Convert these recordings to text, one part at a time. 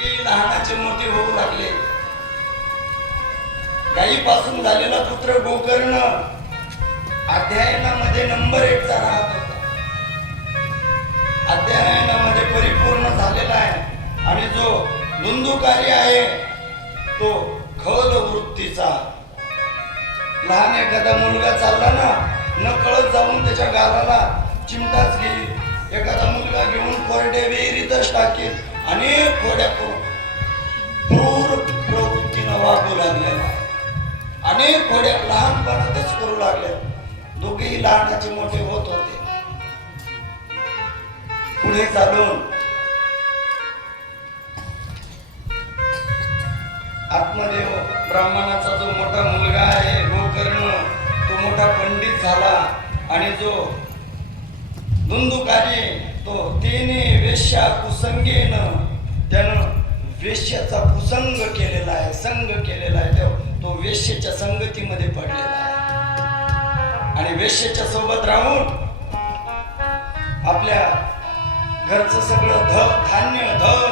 लहानाचे मोठे होऊ लागले. गायीपासून झालेला पुत्र गोकर्ण अध्ययनामध्ये नंबर 1 चा राहत होता. अध्ययनामध्ये परिपूर्ण झालेला आहे आणि जो धुंदुकारी आहे तो खल वृत्तीचा. लहान एखादा मुलगा चालला ना, न कळत जाऊन त्याच्या गालाला चिमटाच घेईल. एखादा मुलगा घेऊन कोरडे विहिरीतच टाकेल. अनेक खोड्या क्रूर प्रवृत्तीनं वागू लागलेला आहे. अनेक खोड्या लहानपणातच करू लागले. दोघेही लहानाचे मोठे होत होते. पुढे चालून आत्मदेव ब्राह्मणाचा जो मोठा मुलगा आहे गोकर्ण, तो मोठा पंडित झाला आणि जो धुंदुकारी तो तिने वेश्या कुसंगेनं त्यानं वेश्याचा कुसंग केलेला आहे, संग केलेला आहे. तो वेश्येच्या संगतीमध्ये पडलेला आहे आणि वेश्येच्या सोबत राहून आपल्या घरचं सगळं धान्य धन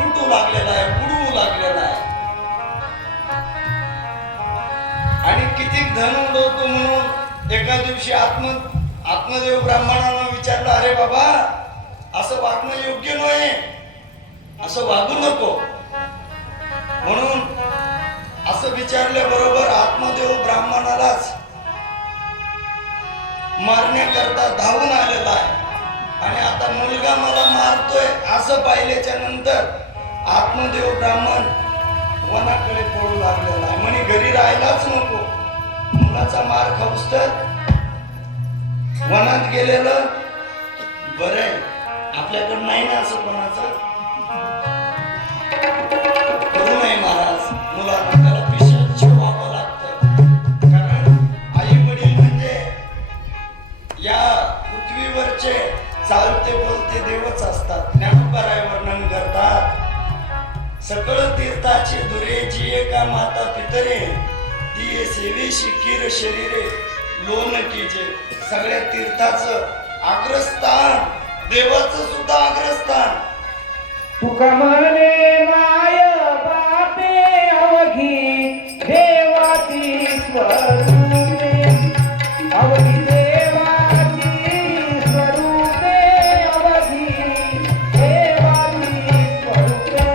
लुटू लागलेला आहे, बुडवू लागलेला आहे. आणि किती धन उडवतो म्हणून एका दिवशी आत्मदेव ब्राह्मणानं विचारलं, अरे बाबा असं वागणं योग्य नाही, असं वागू नको. म्हणून असं विचारल्याबरोबर आत्मदेव ब्राह्मणालाच मारण्याकरता धावून आलेला आहे. आणि आता मुलगा मला मारतोय असं पाहिल्याच्या नंतर आत्मदेव ब्राह्मण वनाकडे पळू लागलेला आहे. म्हणे घरी राहायलाच नको, मुलाचा मार खाऊस तर वनात गेलेलं बरं. आपल्याकडं नाही ना असं कोणाचं करू नये महाराज. मुलांना त्याला विशेष व्हावं लागतं. कारण आई वडील म्हणजे या पृथ्वीवरचे चालते बोलते देवच असतात. ज्ञानोबाराय वर्णन करतात, सकळ तीर्थाचे दुरे जिये का माता पितरे ती सेवेशी किर शरीरे लोन कीजे. सगळ्या तीर्थाचं अग्रस्थान, देवाचं सुद्धा अग्रस्थान. तुका म्हणे माय बापे अवघी देवाची स्वरूपे, अवघी देवाची स्वरूपे, अवघी देवाची स्वरूपे.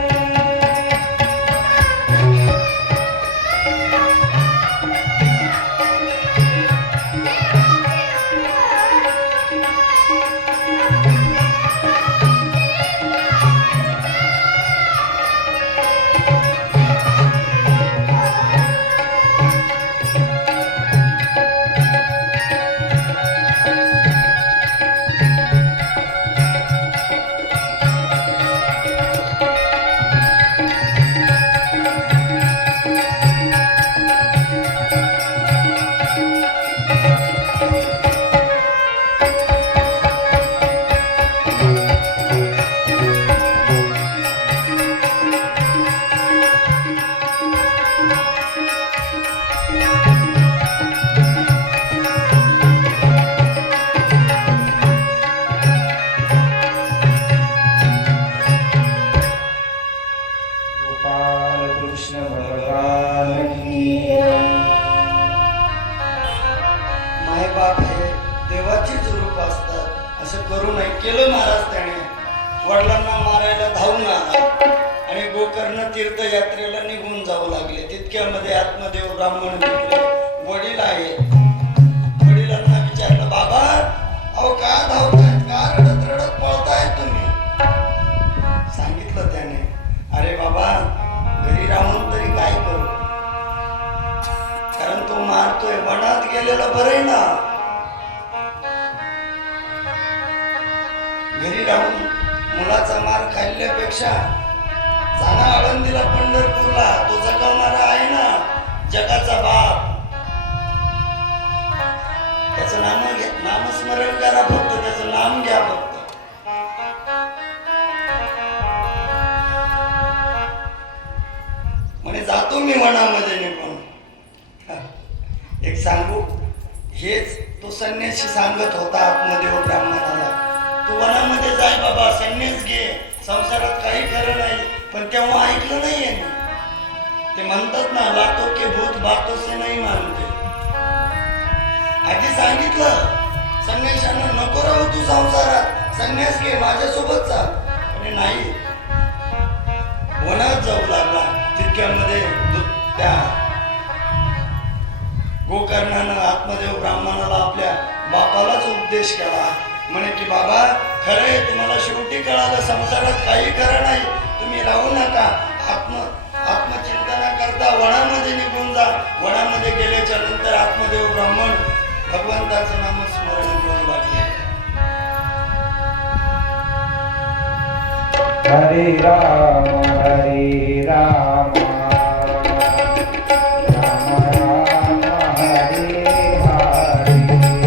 मायबाप हे देवाचीच रूप असतात असं करू नये. केलं महाराज त्याने. वडिलांना मारायला धावून आला आणि गोकर्ण तीर्थयात्रेला निघून जाऊ लागले. तितक्यामध्ये आत्मदेव ब्राह्मण भेटले. वडील आहेत. वडिलांना विचारलं, बाबा अहो का धावतायत, का रडत रडत पळताय तुम्ही? सांगितलं त्याने, अरे बाबा घरी राहून तरी काय करू, कारण तो मारतोय. वनात गेलेला बरं ना. घरी राहून मुलाचा मार खाल्ल्यापेक्षा जाणा आळंदीला पंढरपूरला, तो जगवणारा आहे ना, जगाचा बाप. त्याचं नामस्मरण करा फक्त, त्याचं नाम घ्या फक्त. म्हणे जातो मी वनामध्ये निघून. एक सांगू, हेच तो संन्यासी सांगत होता आत्मदेव ब्राह्मणाला, तू वनामध्ये जाय बाबा, संन्यास घे, संसारात काही खरं नाही, पण पण तेव्हा ऐकलं नाहीये. ते म्हणतात ना, लातो के भूत बातों से नहीं मानते. आधी सांगितलं संन्याशांना, नको राहू तू संसारात, संन्यास घे, माझ्यासोबत चाल. आणि नाही, वनात जाऊ लागला. तितक्यामध्ये त्या गोकर्णानं आत्मदेव ब्राह्मणाला आपल्या बापालाच उपदेश केला. म्हणे की बाबा, खरंय, तुम्हाला शेवटी कळालं संसारात काही खरं नाही, तुम्ही राहू नका, आत्मचिंतना करता वनामध्ये निघून जा. वनामध्ये गेल्याच्या नंतर आत्मदेव ब्राह्मण भगवंताचं नामस्मरण करू लागले. हरे राम हरे राम राम राम हरे हरे, हरे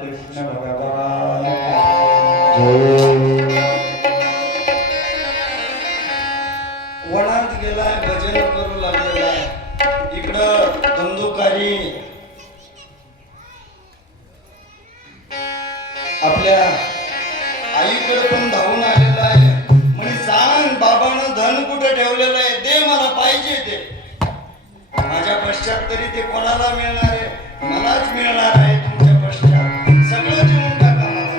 कृष्ण हरे वनात गेलाय, भजन करू लागलेला आहे. इकडं धंदुकारी आपल्या आईकडे पण धावून आलेला आहे. म्हणे, सांग बाबानं धन कुठे ठेवलेलं आहे, दे, मला पाहिजे ते. माझ्या पश्चात तरी ते कोणाला मिळणार आहे? मलाच मिळणार आहे. तुमच्या पश्चात सगळं देऊन टाका मला.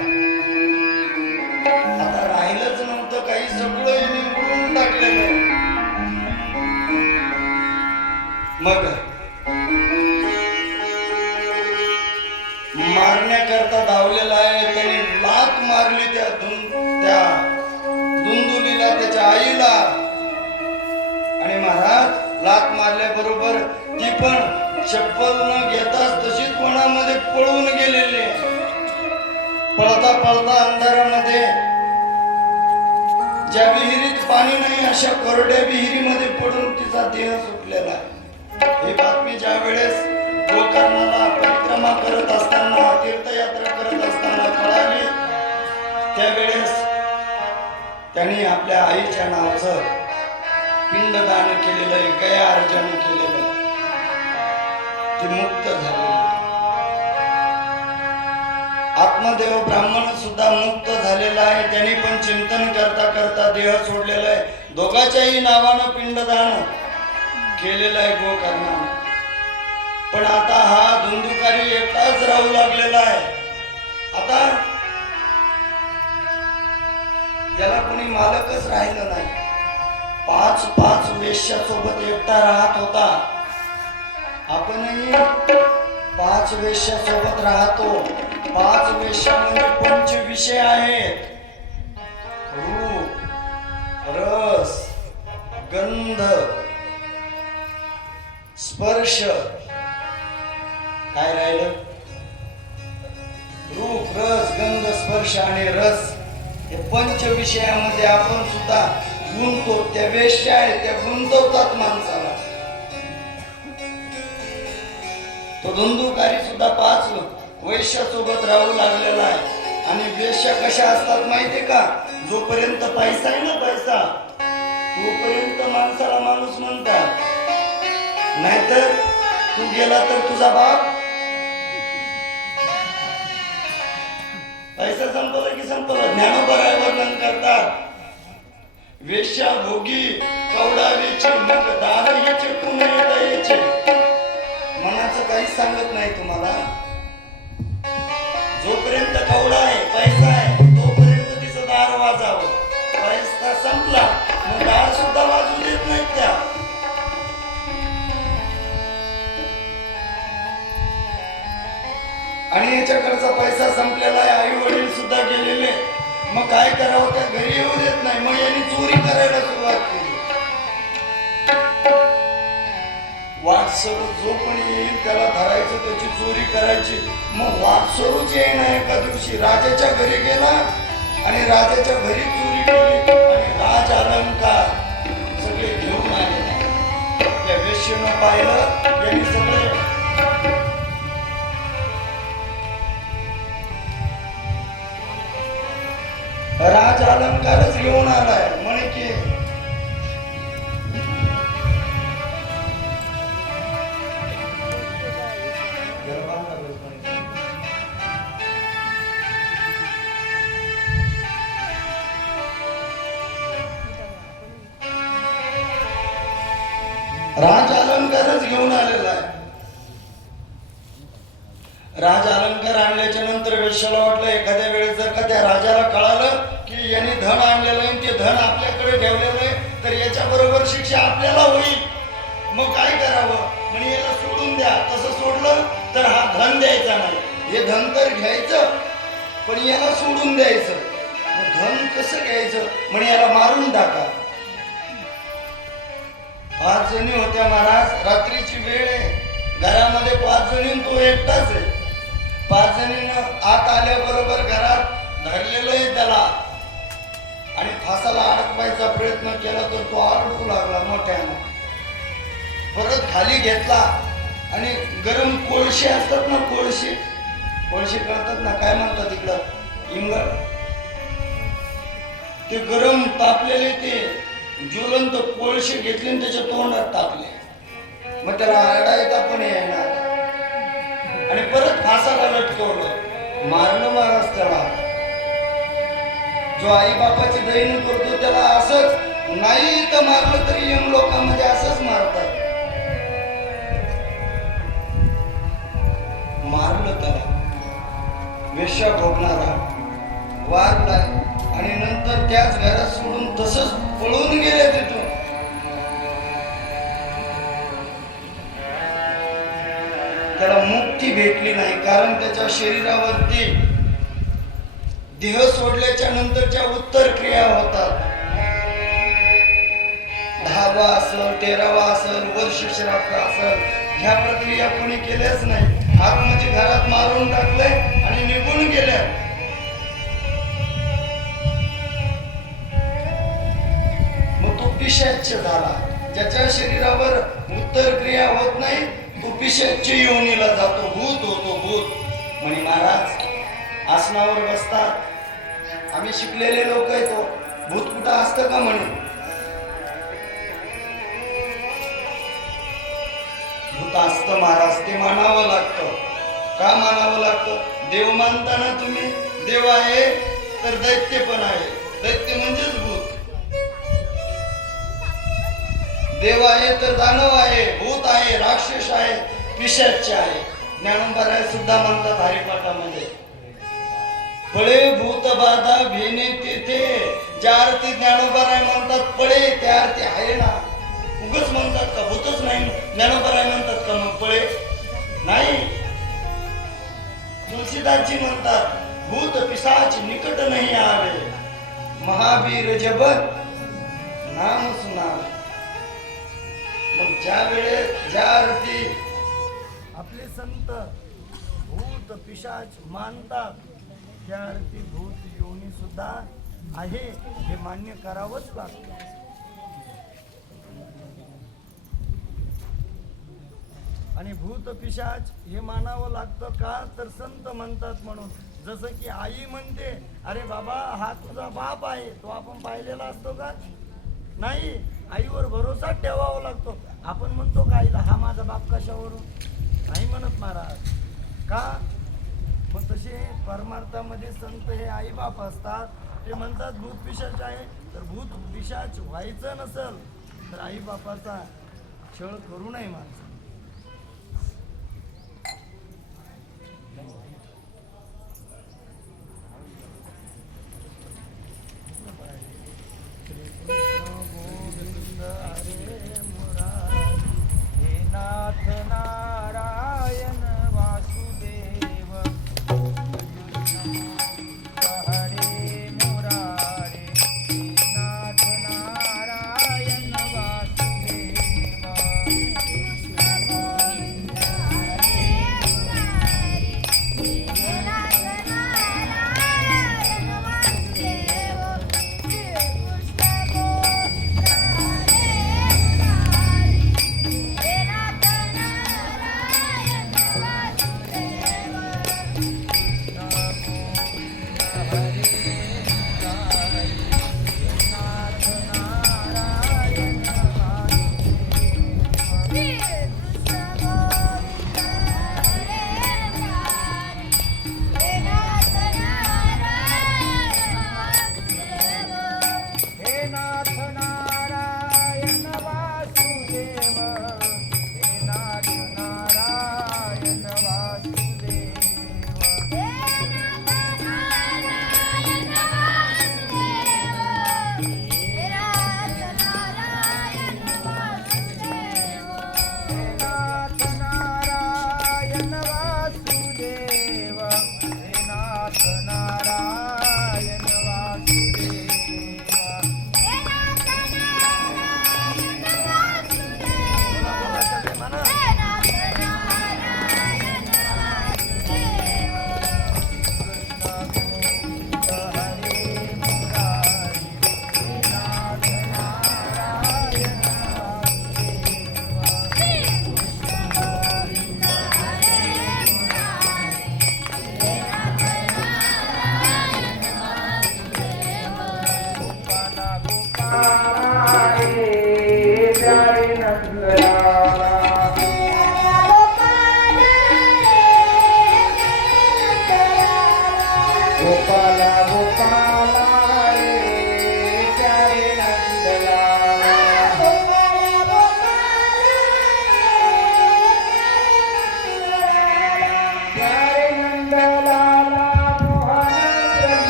आता राहिलंच नव्हतं काही, सगळं निवडून टाकलेलं. मग मारण्याकरता धावलेला आहे. त्याने लात मारली त्या दुंदुलीला, त्याच्या आईला. आणि महाराज लात मारल्याबरोबर ती पण चप्पल न घेताच तशीच वनामध्ये पळून गेलेली. पळता पळता अंधारामध्ये ज्या विहिरीत पाणी नाही अशा कोरड्या विहिरीमध्ये पडून तिचा देह सुटलेला आहे. ही बातमी ज्या वेळेस गोकर्णाला परिक्रमा करत असताना, तीर्थयात्रा करत असताना कळाली, त्यावेळेस त्यांनी आपल्या आईच्या नावाचं पिंडदान केलेलं आहे, गया अर्जन केलेलं आहे. ती मुक्त झाली. आत्मदेव ब्राह्मण सुद्धा मुक्त झालेला आहे. त्यांनी पण चिंतन करता करता देह सोडलेला आहे. दोघाच्याही नावानं पिंडदान केलेलं आहे गोकर्णानं. पण आता हा धुंदुकारी एकटाच राहू लागलेला आहे. आता याला कोणी मालकच राहिलं नाही. पाच वेश्यासोबत एकटा राहत होता. आपणही 5 वेश्यासोबत राहतो. 5 वेश्या म्हणजे 5 विषय आहेत. रूप, रस, गंध, स्पर्श. काय राहिलं? रूप, रस, गंध, स्पर्श आणि रस. हे 5 विषयामध्ये आपण सुद्धा गुंततो. त्या वेश्या आहेत, त्या गुंतवतात माणसाला. तो धुंदुकारी सुद्धा 5 वैश्यासोबत राहू लागलेला आहे. आणि वेश्या कशा असतात माहितीये का? जोपर्यंत पैसा आहे ना, पैसा, तोपर्यंत माणसाला माणूस म्हणतात. नाहीतर तू गेला तर तुझा बाप. पैसा संपला की संपला. ज्ञानोबराय वर्णन करतात. वेश्या भोगी कवडावीची मग दार याचे पुन्हा येता याचे. मनाचं काहीच सांगत नाही तुम्हाला. जोपर्यंत कवडा आहे, पैसा आहे, तोपर्यंत तिचं दार वाजावं. पैसा संपला मग दार सुद्धा वाजू देत नाहीत त्या. आणि याच्याकडचा पैसा संपलेला आहे. आई वडील सुद्धा गेलेले. मग काय करावं? त्या घरी येऊ देत नाही. मग यांनी चोरी करायला सुरुवात केली. वाटसरू जो कोणी येईल त्याला धरायचं, त्याची चोरी करायची. मग वाटसरूच येईना एका दिवशी राजाच्या घरी गेला आणि राजाच्या घरी चोरी केली आणि राज अलंकार सगळे घेऊन आले. त्या वेश्येनं पाहिलं, यांनी सगळे राज अलंकारच घेऊन आलाय. म्हणे की राज अलंकारच घेऊन आलेला आहे. राज अलंकार आणल्याच्या नंतर वेश्याला वाटलं एखाद्या वेळेस जर का त्या राजाला कळालं की यांनी धन आणलेलं आहे, ते धन आपल्याकडे ठेवलेलं आहे, तर याच्या बरोबर शिक्षा आपल्याला होईल. मग काय करावं? म्हणजे याला सोडून द्या. तसं सोडलं तर हा धन द्यायचा नाही. हे धन तर घ्यायचं पण याला सोडून द्यायचं. मग धन कसं घ्यायचं? म्हणजे याला मारून टाका. 5 जणी होत्या महाराज. रात्रीची वेळ आहे. घरामध्ये 5 जणी, तो एकटाच आहे. 5 जणींना आत आल्याबरोबर घरात धरलेलं आहे त्याला आणि फासाला अडकवायचा प्रयत्न केला तर तो आरडू लागला मोठ्यानं. परत खाली घेतला आणि गरम कोळशे असतात ना, कोळशे कळतात ना, काय म्हणतात इकडं, इंगळ. ते गरम तापलेले ते ज्वलंत कोळशे घेतले आणि त्याच्या तोंडात टाकले. मग त्याला आरडायचा पण येणार आणि परत फासाला लटकवलं. मारलं महाराज त्याला. जो आई बापाची दैन करतो त्याला असंच नाही तर मारलं तरी यम लोकांमध्ये असंच मारतात. मारलं त्याला. वेश्या भोगणारा वारलाय आणि नंतर त्याच घरात सोडून तसंच पळून गेले तिथून. त्याला मुक्ती भेटली नाही, कारण त्याच्या शरीरावरती देह सोडल्याच्या नंतरच्या उत्तर क्रिया होतात. 10वा असेल, 13वा असेल, वर्ष श्राद्ध असेल, ह्या प्रक्रिया कोणी केल्याच नाही. आतमध्ये घरात मारून टाकलंय आणि निघून गेल्या. मग तो पिशाच्य झाला. ज्याच्या शरीरावर उत्तर क्रिया होत नाही तो पिशाच्य योनीला जातो, भूत होतो, भूत. म्हणे महाराज आसनावर बसतात. आम्ही शिकलेले लोक येतो. भूत कुठं असतं का म्हणून? भूत असतं महाराज, ते मानावं लागतं. का मानावं लागतं? देव मानताना तुम्ही देव आहे तर दैत्य पण आहे. दैत्य म्हणजेच भूत. देव आहे तर दानव आहे, भूत आहे, राक्षस आहे, पिशाच आहे. ज्ञानोबा सुद्धा म्हणतात हरिपाठामध्ये, पळे भूत बाधा भेने तेथे. ज्या अर्थी ज्ञानोबा म्हणतात पळे, त्या अर्थी आहे ना. उगच म्हणतात का भूतच नाही? ज्ञानोबा म्हणतात का मग पळे नाही? तुलसीदासजी म्हणतात भूत पिशाच निकट नाही आवे, महावीर जब नाम सुनावे. मग ज्या वेळेस ज्या अर्थी आपले संत भूत पिशाच मानतात, त्या अर्थी भूत योनी सुद्धा आहे हे मान्य करावंच लागतं. आणि भूत पिशाच हे मानावं लागतं का? तर संत म्हणतात म्हणून. जसं की आई म्हणते, अरे बाबा हा तुझा बाप आहे, तो आपण पाहिलेला असतो का? नाही. आईवर भरोसा ठेवावा लागतो. आपण म्हणतो का आईला हा माझा बाप कशावरून? नाही म्हणत महाराज. का? मग तसे परमार्थामध्ये संत हे आई बाप असतात. ते म्हणतात भूत पिशाच आहे, तर भूत पिशाच व्हायचं नसल तर आई बापाचा छळ करू नये माणसं. गोविंद हरे मुरारी, हे नाथ नारायण वासुदेव. हरे मुरारी, हे नाथ नारायण वासुदेव.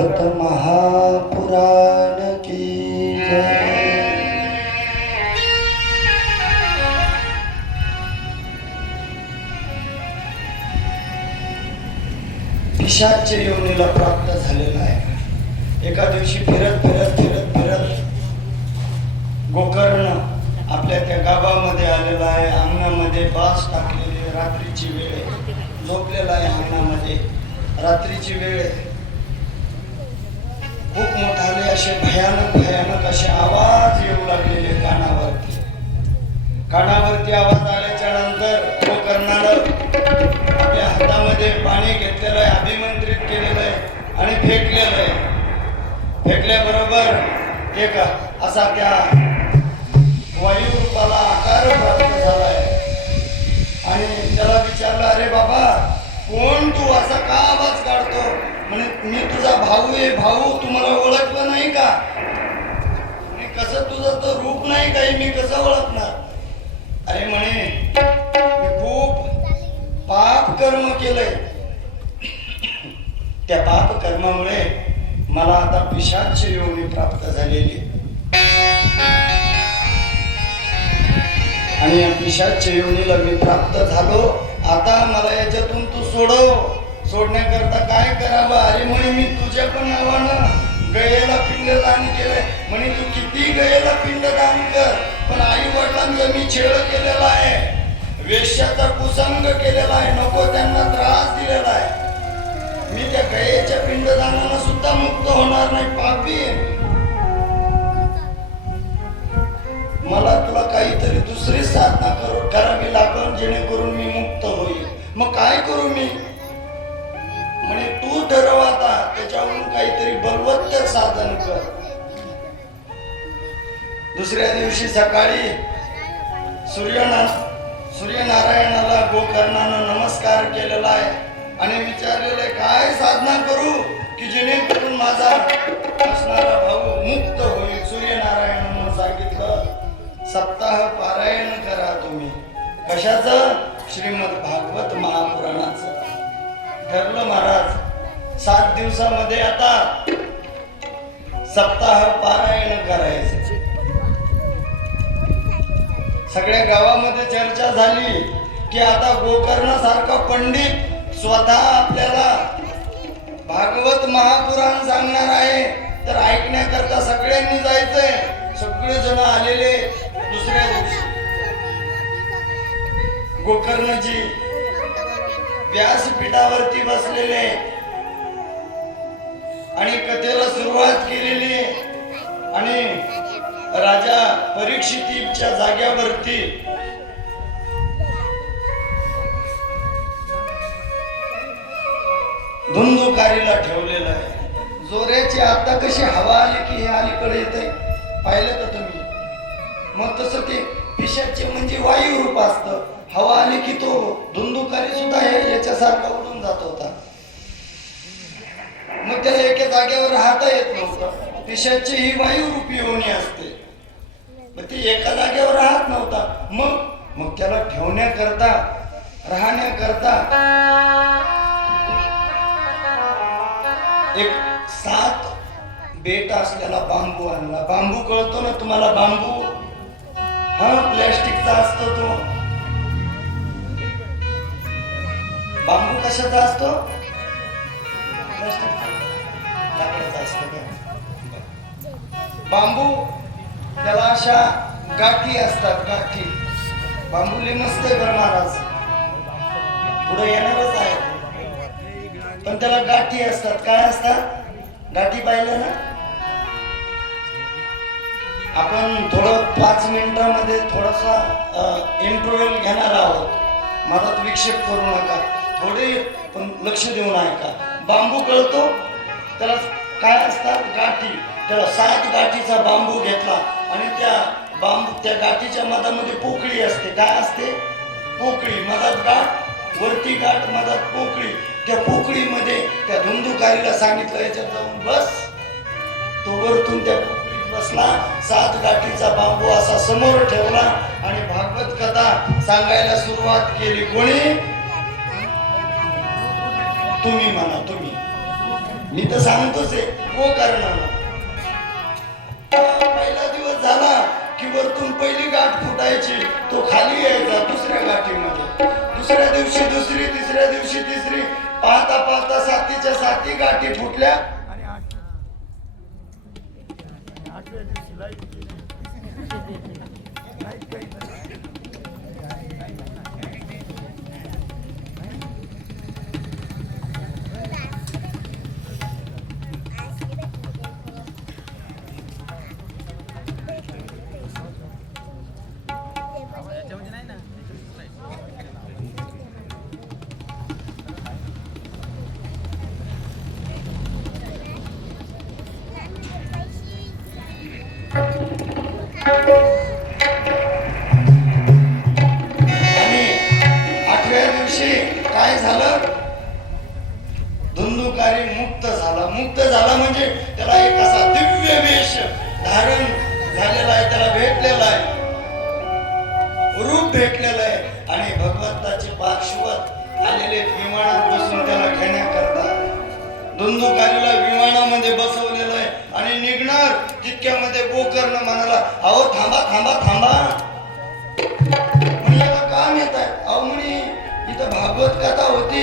भागवत महापुराण की जय। पिशाच योनीला प्राप्त झालेला आहे। एका दिवशी फिरत फिरत फिरत फिरत गोकर्ण आपल्या त्या गावामध्ये आलेला आहे। अंगणामध्ये बास टाकलेली, रात्रीची वेळ आहे, झोपलेला आहे अंगणामध्ये, रात्रीची वेळ आहे। खूप मोठाले असे भयानक भयानक असे आवाज येऊ लागलेले कानावरती। कानावरती आवाज आल्याच्या नंतर गोकर्णानं आपल्या हातामध्ये पाणी घेतलेलं आहे, अभिमंत्रित केलेलं आहे आणि फेकलेलं आहे। फेकल्याबरोबर एक असा त्या वायू रूपाला आकार प्राप्त झालाय आणि त्याला विचारलं, अरे बाबा कोण तू, असा का आवाज काढतो? म्हणे मी तुझा भाऊ आहे। भाऊ तुम्हाला ओळखलं नाही का? कसं तुझं तर रूप नाही काही, मी कसं ओळखणार? अरे म्हणे मी खूप पाप कर्म केलंय, त्या पाप कर्मामुळे मला आता पिशाच योनी प्राप्त झालेली आणि या पिशाच योनीला मी प्राप्त झालो। आता मला याच्यातून तू सोडव। सोडण्याकरता काय करावं? अरे म्हणे मी तुझ्या पण नावानं गयेला पिंडदान केलंय। म्हणे तू किती गयेला पिंडदान कर, पण आई वडिलांचा मी छेड केलेला आहे, वेश्याचा कुसंग केलेला आहे, नको त्यांना त्रास दिलेला आहे। मी त्या गयेच्या पिंडदानानं सुद्धा मुक्त होणार नाही, पापी आहे। मला तुला काहीतरी दुसरी साधना करावी लागेल जेणेकरून मी मुक्त होईल। मग काय करू मी? म्हणे तू ठरव आता, त्याच्यावरून काहीतरी बलवत्तर साधन कर। दुसऱ्या दिवशी सकाळी सूर्यनारायणाला गोकर्णानं नमस्कार केलेला आहे आणि विचारलेलं आहे काय साधना करू की जेणेकरून माझा असणारा भाऊ मुक्त होईल। सूर्यनारायणानं सांगितलं सप्ताह पारायण करा तुम्ही। कशाचं? श्रीमद भागवत महापुराणाचं। ठरलं महाराज 7 दिवसामध्ये आता सप्ताह पारायण करायचं। सगळ्या गावामध्ये चर्चा झाली की आता गोकर्णासारखा पंडित स्वतः आपल्याला भागवत महापुराण सांगणार आहे, तर ऐकण्याकरता सगळ्यांनी जायचंय। सगळे जण आलेले। दुसऱ्या दिवशी गोकर्णजी व्यासपीठावरती बसलेले आणि कथेला सुरुवात केलेली आणि राजा परीक्षितीच्या जाग्यावरती धुंदुकारीला ठेवलेलं आहे। जोऱ्याची आता कशी हवा आली की हे अलीकडे येते, पाहिलं का तुम्ही? मग तसं ते पिशाचे म्हणजे वायू रूप असतं, हवा आली की तो धुंदुकारी सुद्धा हे याच्यासारखा उडून जात होता। मग त्याला एका जागेवर राहता येत नव्हतं। पिशाची ही वायू रूपी योनी असते, मग ते एका जागेवर राहत नव्हता। मग त्याला ठेवण्याकरता, राहण्याकरता एक 7 बेट असलेला बांबू आणला। बांबू कळतो ना तुम्हाला? बांबू हा प्लॅस्टिकचा असतो तो। बांबू कशाचा असतो? लाकडाचा असतो का? बांबू त्याला अशा गाठी असतात, गाठी। बांबूले मस्त आहे बरं महाराज, पुढे येणारच आहे, पण त्याला गाठी असतात। काय असतात? गाठी पाहिलं ना? आपण थोडं 5 मिनिटांमध्ये थोडासा इंटरव्हल घेणार आहोत, मधात विक्षेप करू नका, थोडे पण लक्ष देऊन ऐका। बांबू कळतो? त्याला काय असतात? गाठी। त्याला 7 गाठीचा बांबू घेतला आणि त्या गाठीच्या मधामध्ये पोकळी असते। काय असते? पोकळी। मधात गाठ, वरती गाठ, मधात पोकळी। त्या पोकळीमध्ये त्या धुंदुकारीला सांगितलं याच्यात जाऊन बस। तो वरतून त्या पोकळीत बसला, 7 गाठीचा बांबू असा समोर ठेवला आणि भागवत कथा सांगायला सुरुवात केली। कोणी? तुम्ही म्हणा, तुम्ही मी तर सांगतोच आहे गोकर्णानं. पहिला दिवस झाला की वरतून पहिली गाठ फुटायची, तो खाली यायचा दुसऱ्या गाठीमध्ये, दुसऱ्या दिवशी दुसरी, तिसऱ्या दिवशी तिसरी, पाहता पाहता सातीच्या साती गाठी फुटल्या. आणि 8व्या दिवशी काय झालं, धुंदुकारी मुक्त झाला. मुक्त झाला म्हणजे त्याला एक असा दिव्य वेश धारण झालेला आहे, त्याला भेटलेला आहे, रूप भेटलेलं आहे. आणि भगवंताचे पार्श्वत आलेले विमानात बसून त्याला घेण्याकरता धुंदुकारीला विमानामध्ये बसवलेलं आहे. आणि निघणार तितक्यामध्ये गोकर्ण म्हणाला, अहो थांबा थांबा थांबा, म्हणे याला का नेताय? अहो म्हणे इथं भागवत कथा होती,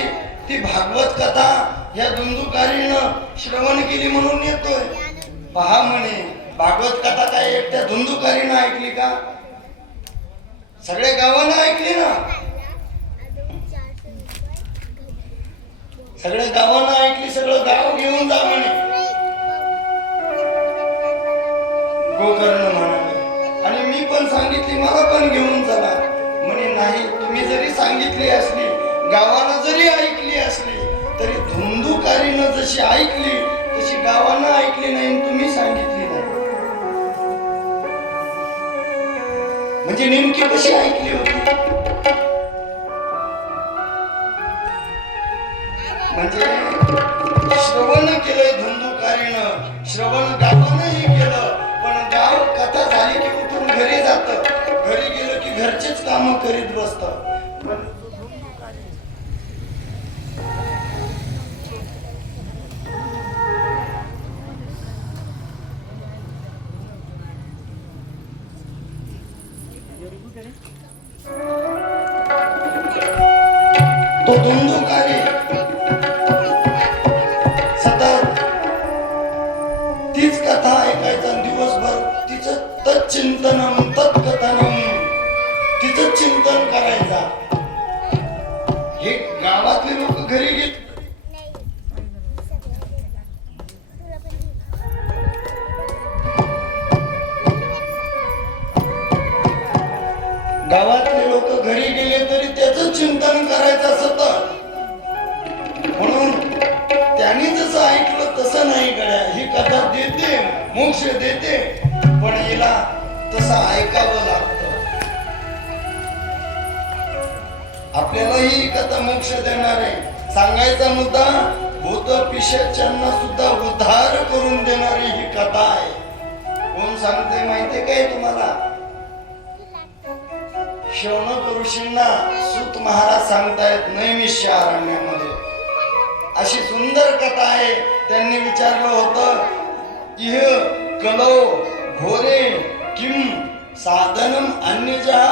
ती भागवत कथा या धुंदुकारीनं श्रवण केली म्हणून नेतोय. पहा म्हणे, भागवत कथा काय एकट्या धुंदुकारीनं ऐकली का? सगळ्या गावानं ऐकली ना, सगळ्या गावानं ऐकली, सगळं गाव घेऊन जा म्हणे. गोकर्ण म्हणाले, आणि मी पण सांगितली, मला पण घेऊन चला. म्हणे नाही, तुम्ही जरी सांगितली असली, गावानं जरी ऐकली असली, तरी धुंदुकारीनं जशी ऐकली तशी गावानं ऐकली नाही, तुम्ही सांगितली नाही. म्हणजे नेमकी कशी ऐकली होती? म्हणजे श्रवण केलंय धुंदुकारीनं, श्रवण गावानंही केलं, पण गाव कथा झाली की उठून घरी जात, घरी गेलं की घरचेच काम करीत बसत. तो धुंदुकारी सतत तीच कथा ऐकायचा, दिवसभर तिचं तच्चिंतनम तत्कथनम, तिचं चिंतन करायचा. हे गावातले लोक घरी गेले, गावातले लोक घरी गेले तरी त्याच चिंतन करायचं सतत. म्हणून त्यांनी जसं ऐकलं तसं नाही गड्या. ही कथा देते, मोक्ष देते, पण हिला तसं ऐकावं लागतं. आपल्यालाही ही कथा मोक्ष देणार आहे. सांगायचा मुद्दा, भूत पिशाचांना सुद्धा उद्धार करून देणारी ही कथा आहे. कोण सांगते माहितीये काय तुम्हाला? शौनक ऋषींना सूत महाराज सांगतायत नैमिष्य अरण्यामध्ये. अशी सुंदर कथा आहे. त्यांनी विचारलं होतं, इह कलौ घोरे किम साधनम अन्यजा,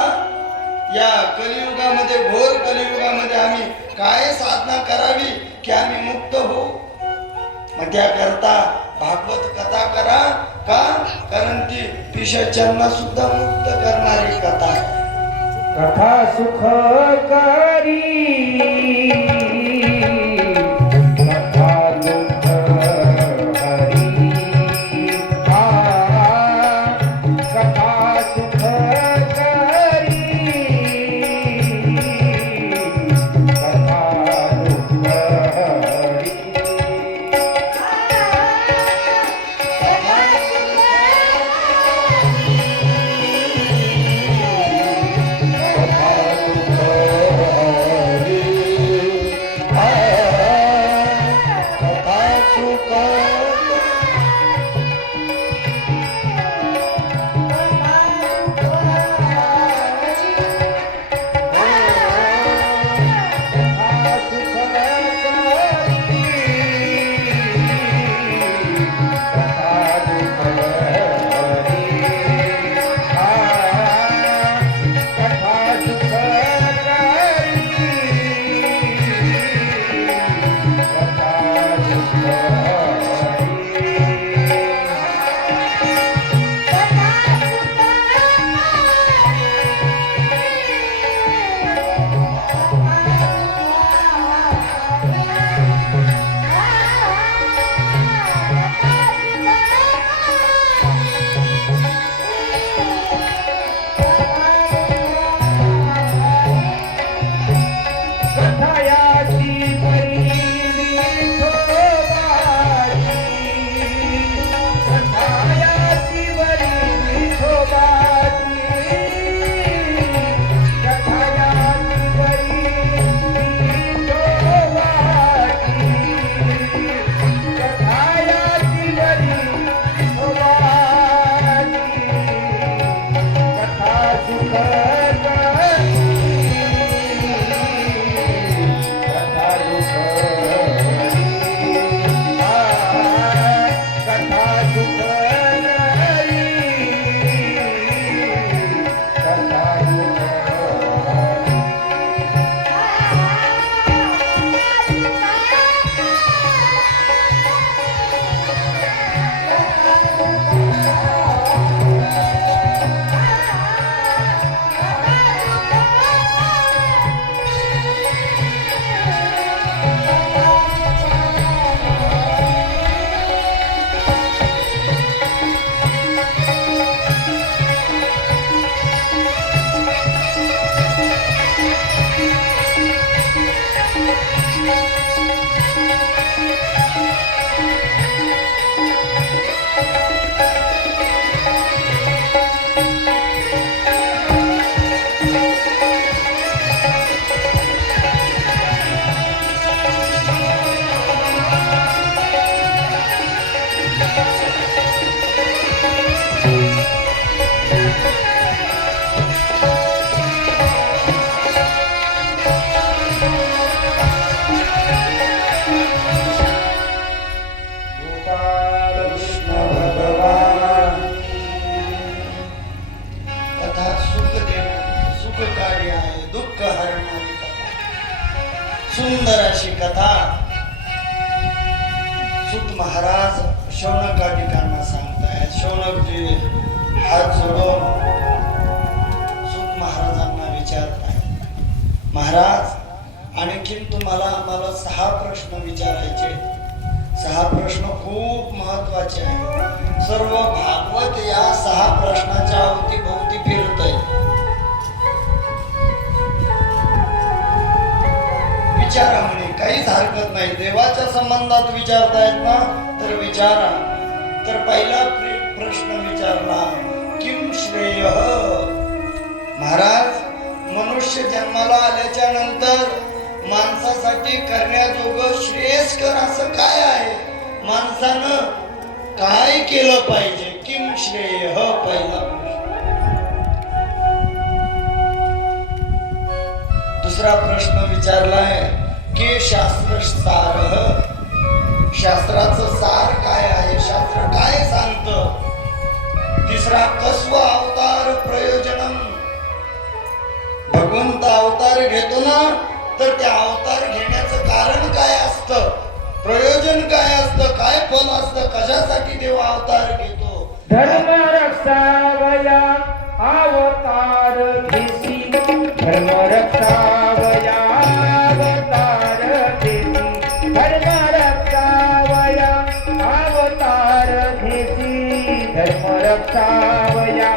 या कलियुगामध्ये, घोर कलियुगामध्ये आम्ही काय साधना करावी की आम्ही मुक्त हो? मग त्याकरता भागवत कथा करा. का? कारण ती पिशाचांना सुद्धा मुक्त करणारी कथा आहे. कथा सुखकारी, कथा दुःख हरी. कथा सुखकारी, कथा दुःख हरी. सूत महाराज शौनकादिकांना सांगतायत. शौनकजी हात जोडून सूत महाराजांना विचारतायत, महाराज आणखीन तुम्हाला आम्हाला 6 प्रश्न विचारायचे. 6 प्रश्न खूप महत्वाचे आहेत. सर्व भागवत या 6 प्रश्नाच्या अवतीभोवती फिरत आहे. विचारा म्हणे, काहीच हरकत नाही. देवाच्या संबंधात विचारतायत ना तर विचारा. तर पहिला प्रश्न विचारला, किम श्रेय. महाराज, मनुष्य जन्माला आल्याच्या नंतर माणसासाठी करण्याजोगं श्रेयस्कर असं काय आहे? माणसानं काय केलं पाहिजे? किम श्रेय पहिला प्रश्न. दुसरा प्रश्न विचारलाय की शास्त्र सार. शास्त्राचं सार काय आहे? शास्त्र काय सांगतं? तिसरा, कस्व अवतार प्रयोजनम. भगवंत अवतार घेतो ना तर त्या अवतार घेण्याचं कारण काय असतं? प्रयोजन काय असतं? काय फल असतं? कशासाठी देव अवतार घेतो? धर्म रक्षावया अवतार घेसी. धर्म रक्षावया अवतार घेसी. धर्म रक्षावया अवतार घेसी. धर्म रक्षावया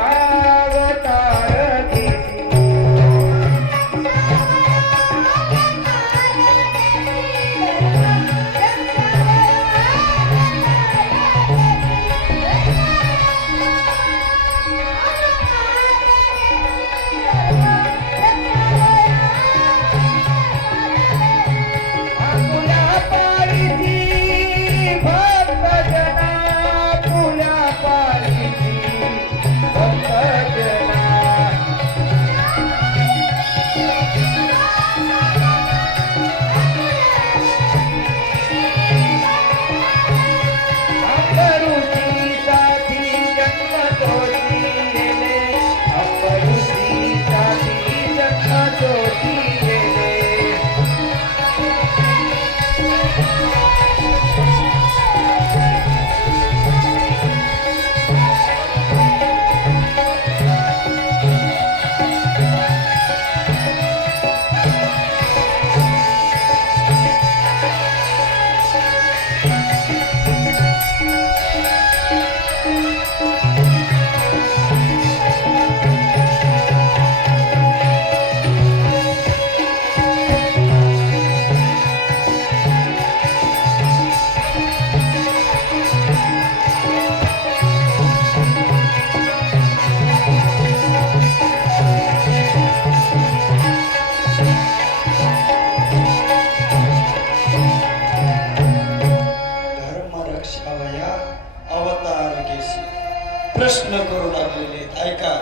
अवतार घेसी. प्रश्न करू लागलेले आहेत. ऐका,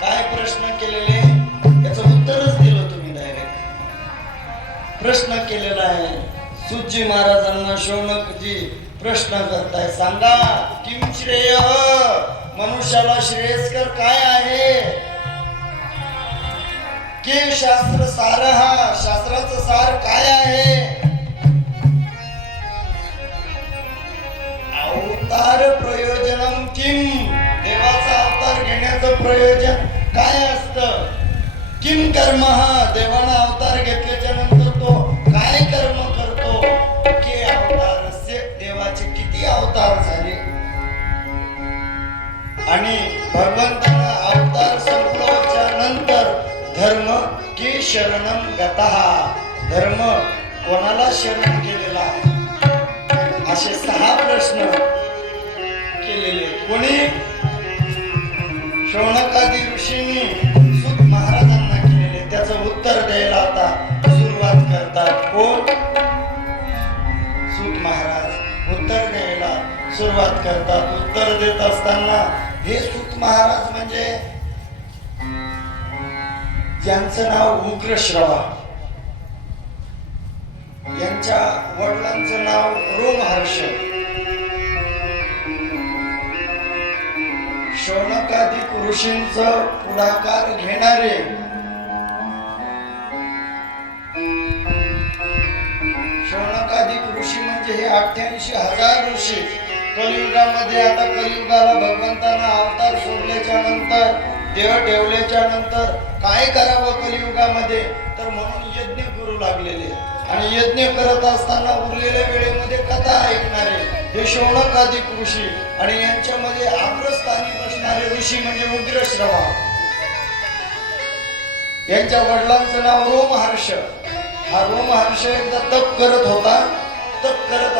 काय प्रश्न केलेले याचं उत्तरच दिलं तुम्ही डायरेक्ट. प्रश्न केलेला आहे सूतजी महाराजांना. शौनकजी प्रश्न करताय, सांगा किम श्रेय. मनुष्याला श्रेयस्कर काय आहे? के शास्त्र सार. शास्त्राचं सार काय आहे? अवतार प्रयोजनम किम. देवाचा अवतार घेण्याचं प्रयोजन काय असतं? किम कर्म. देवाना अवतार घेतल्याच्या नंतर तो काय कर्म करतो? के अवतारस्य. देवाचे किती अवतार झाले? आणि भगवंतानं अवतार संपल्याच्या नंतर धर्म के शरणम गतः. धर्म कोणाला शरण केलेला? असे 6 प्रश्न केलेले. कोणी? शौनकादी ऋषींनी सूत महाराजांना केलेले. त्याचं उत्तर द्यायला आता सुरुवात करतात. कोण? सूत महाराज उत्तर द्यायला सुरुवात करतात. उत्तर देत असताना हे सूत महाराज म्हणजे ज्यांचं नाव उग्रश्रवा, यांच्या वडिलांचं नाव रोमहर्ष. शौनकादिक ऋषींचं पुढाकार घेणारे शौनकादिक ऋषी म्हणजे हे 88 ऋषी हजार ऋषी कलियुगामध्ये आता कलियुगाला भगवंतानं अवतार सोडल्याच्या नंतर देह ठेवल्याच्या नंतर काय करावं कलियुगामध्ये तर म्हणून यज्ञ करू लागलेले आणि यज्ञ करत असताना उरलेल्या वेळेमध्ये कथा ऐकणारे हे शौनकादिक ऋषी आणि यांच्यामध्ये अग्रस्थानी बसणारे ऋषी म्हणजे उग्रश्रवा. यांच्या वडिलांचं नाव रोमहर्ष. हा रोमहर्ष एकदा तप करत होता. तप करत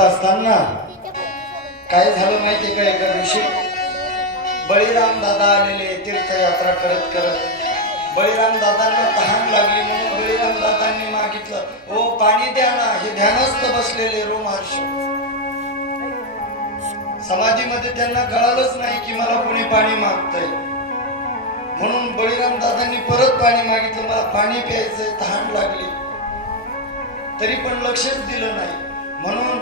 असताना काय झालं माहितीये का, एका दिवशी बळीराम दादा आलेले तीर्थयात्रा करत करत. बळीराम दादांना तहान लागली म्हणून बळीराम दादांनी मागितलं, ओ पाणी द्या ना. हे ध्यानस्थ बसलेले रोमहर्ष समाधीमध्ये त्यांना कळालंच नाही की मला कोणी पाणी मागतंय. म्हणून बळीराम दादांनी परत पाणी मागितलं, मला पाणी प्यायचंय, तहान लागली. तरी पण लक्षच दिलं नाही. म्हणून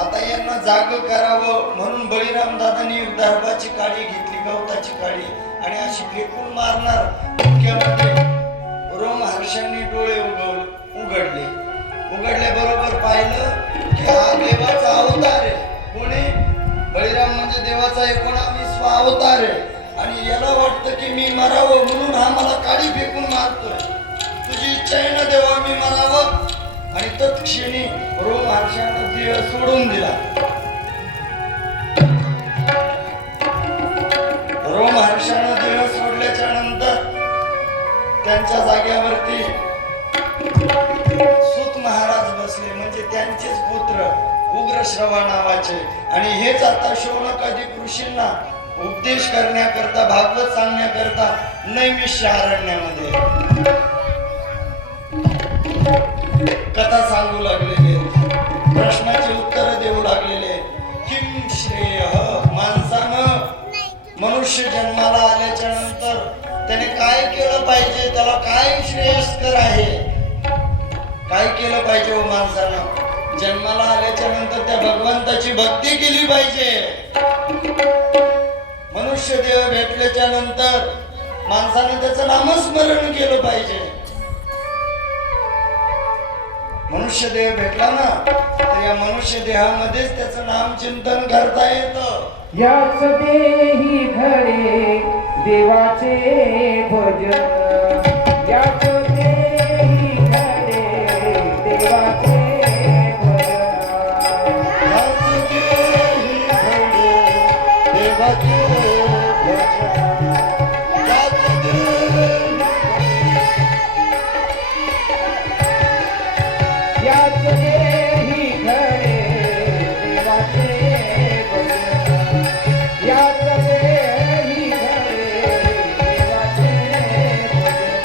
आता यांना जाग करावं म्हणून बळीराम दादांनी दर्भाची काडी घेतली, गवताची काडी, आणि अशी फेकून मारणार डोक्यामध्ये. रोमहर्षांनी डोळे उघडले बरोबर पाहिलं की हा देवाचा अवतार आहे. कोणी? बळीराम म्हणजे देवाचा 19वा अवतार आहे. आणि याला वाटतं की मी मरावं म्हणून हा मला काडी फेकून मारतोय. तुझी इच्छा आहे ना देवा मी मरावं? आणि तत्क्षणी रोमहर्षानं देह सोडून दिला. रोमहर्षानं देह सोडल्याच्या नंतर त्यांच्या जाग्यावरती सूत महाराज बसले, म्हणजे त्यांचेच पुत्र उग्रश्रवा नावाचे. आणि हेच आता शौनकादिक ऋषींना उपदेश करण्याकरता, भागवत सांगण्याकरता नैमिष्य अरण्यामध्ये कथा सांगू लागलेले, प्रश्नाची उत्तर देऊ लागलेले. किम श्रेय, माणसानं मनुष्य जन्माला आल्याच्या नंतर त्याने काय केलं पाहिजे, त्याला काय श्रेयस्कर आहे, काय केलं पाहिजे. हो माणसानं जन्माला आल्याच्या नंतर त्या भगवंताची भक्ती केली पाहिजे. मनुष्य देह भेटल्याच्या नंतर माणसाने त्याचं नामस्मरण केलं पाहिजे. मनुष्य देह भेटला ना तर या मनुष्य देहामध्येच त्याचं नाम चिंतन करता येतं. याच देही घडे देवाचे भजन, याच देही घडे देवाचे भजन, याच देही घडे देवाचे भजन, याच देही याच देही घडे देवाचे भजन, याच देही घडे देवाचे भजन.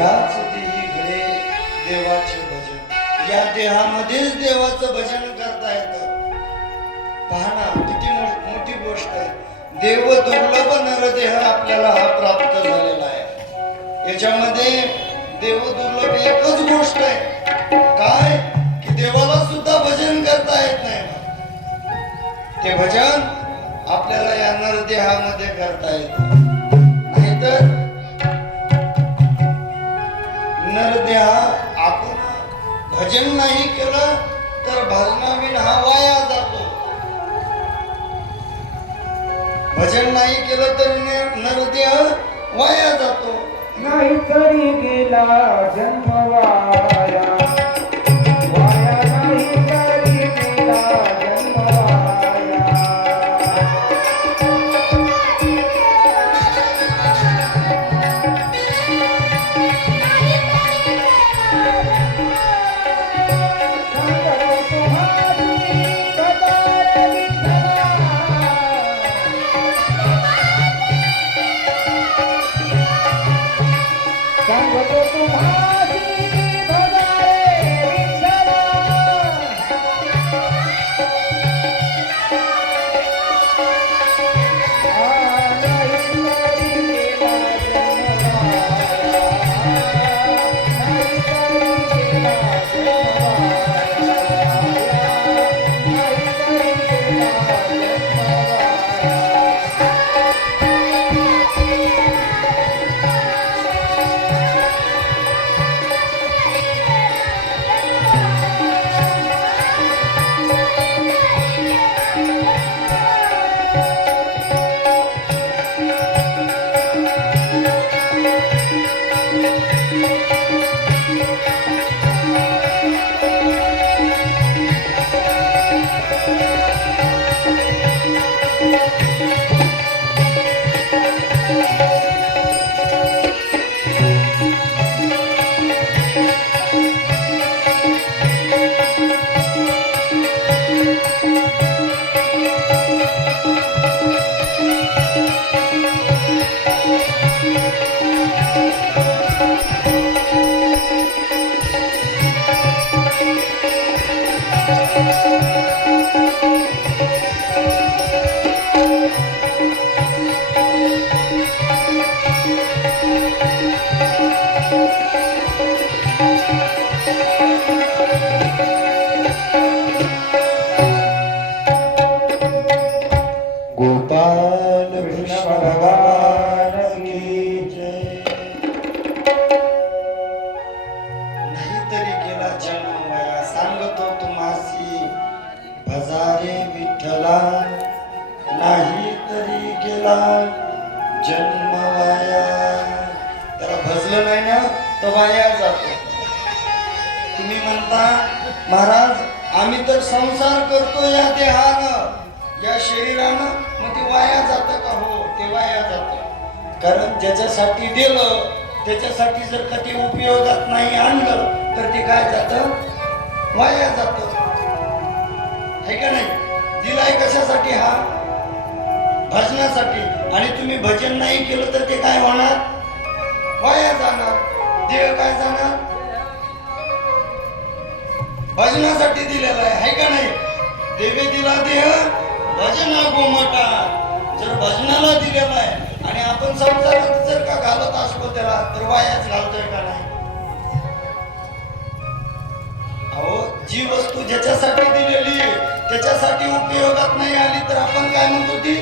याच देही घडे देवाचे भजन. या देहामध्येच देवाचं भजन करता येतं. पहा ना किती मोठी गोष्ट आहे. देव दुर्लभ नरदेह आपल्याला हा प्राप्त झालेला आहे. याच्यामध्ये देव दुर्लभ एकच गोष्ट आहे, काय की देवाला सुद्धा भजन करता येत नाही. ते भजन आपल्याला या नरदेहामध्ये करता येतं. नाहीतर नरदेहा आपण भजन नाही केलं तर भजनाविना हा वाया जातो. भजन नाही केलं तर नरदेह वाया जातो. नाहीतरी गेला जन्म वाया, वाया नाहीतरी गेला जन्म वाया. सांगतो तुम्हासी भजारे विठ्ठला, गोपाल कृष्ण भगवान की जय. नाहीतरी गेला जन्म वाया, सांगतो तुम्हासी भजारे विठ्ठला. नाहीतरी गेला जन्म वाया. त्याला भजलं नाही ना तर वाया जातो. तुम्ही म्हणता महाराज आम्ही तर संसार करतो या देहानं, या शरीरानं, मग ते वाया जातं का? हो, ते वाया जातं. कारण ज्याच्यासाठी दिलं त्याच्यासाठी जर का ते उपयोगात नाही आणलं तर ते काय जातं? वाया जातं. है का नाही? दिलाय कशासाठी? हा भजनासाठी. आणि तुम्ही भजन नाही केलं तर ते काय होणार? वाया जाणार. देह काय जाणार? भजनासाठी दिलेला आहे का नाही? देवे दिला देह भजना गोमटा. जर भजनाला दिलेला आहे आणि आपण संसारात जर का घालत असलो त्याला तर वायाच घालतोय का नाही? अहो, जी वस्तू ज्याच्यासाठी दिलेली त्याच्यासाठी उपयोगात नाही आली तर आपण काय म्हणतो? ती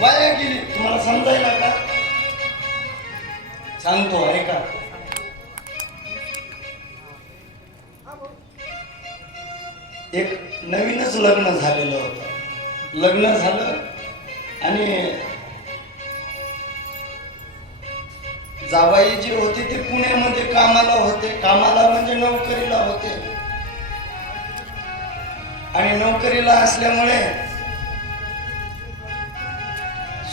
वाया गेली. तुम्हाला समजायला का? सांगतो ऐका. एक नवीनच लग्न झालेलं होतं. लग्न झालं आणि जावाई जे होते ते पुण्यामध्ये कामाला होते. कामाला म्हणजे नोकरीला होते. आणि नोकरीला असल्यामुळे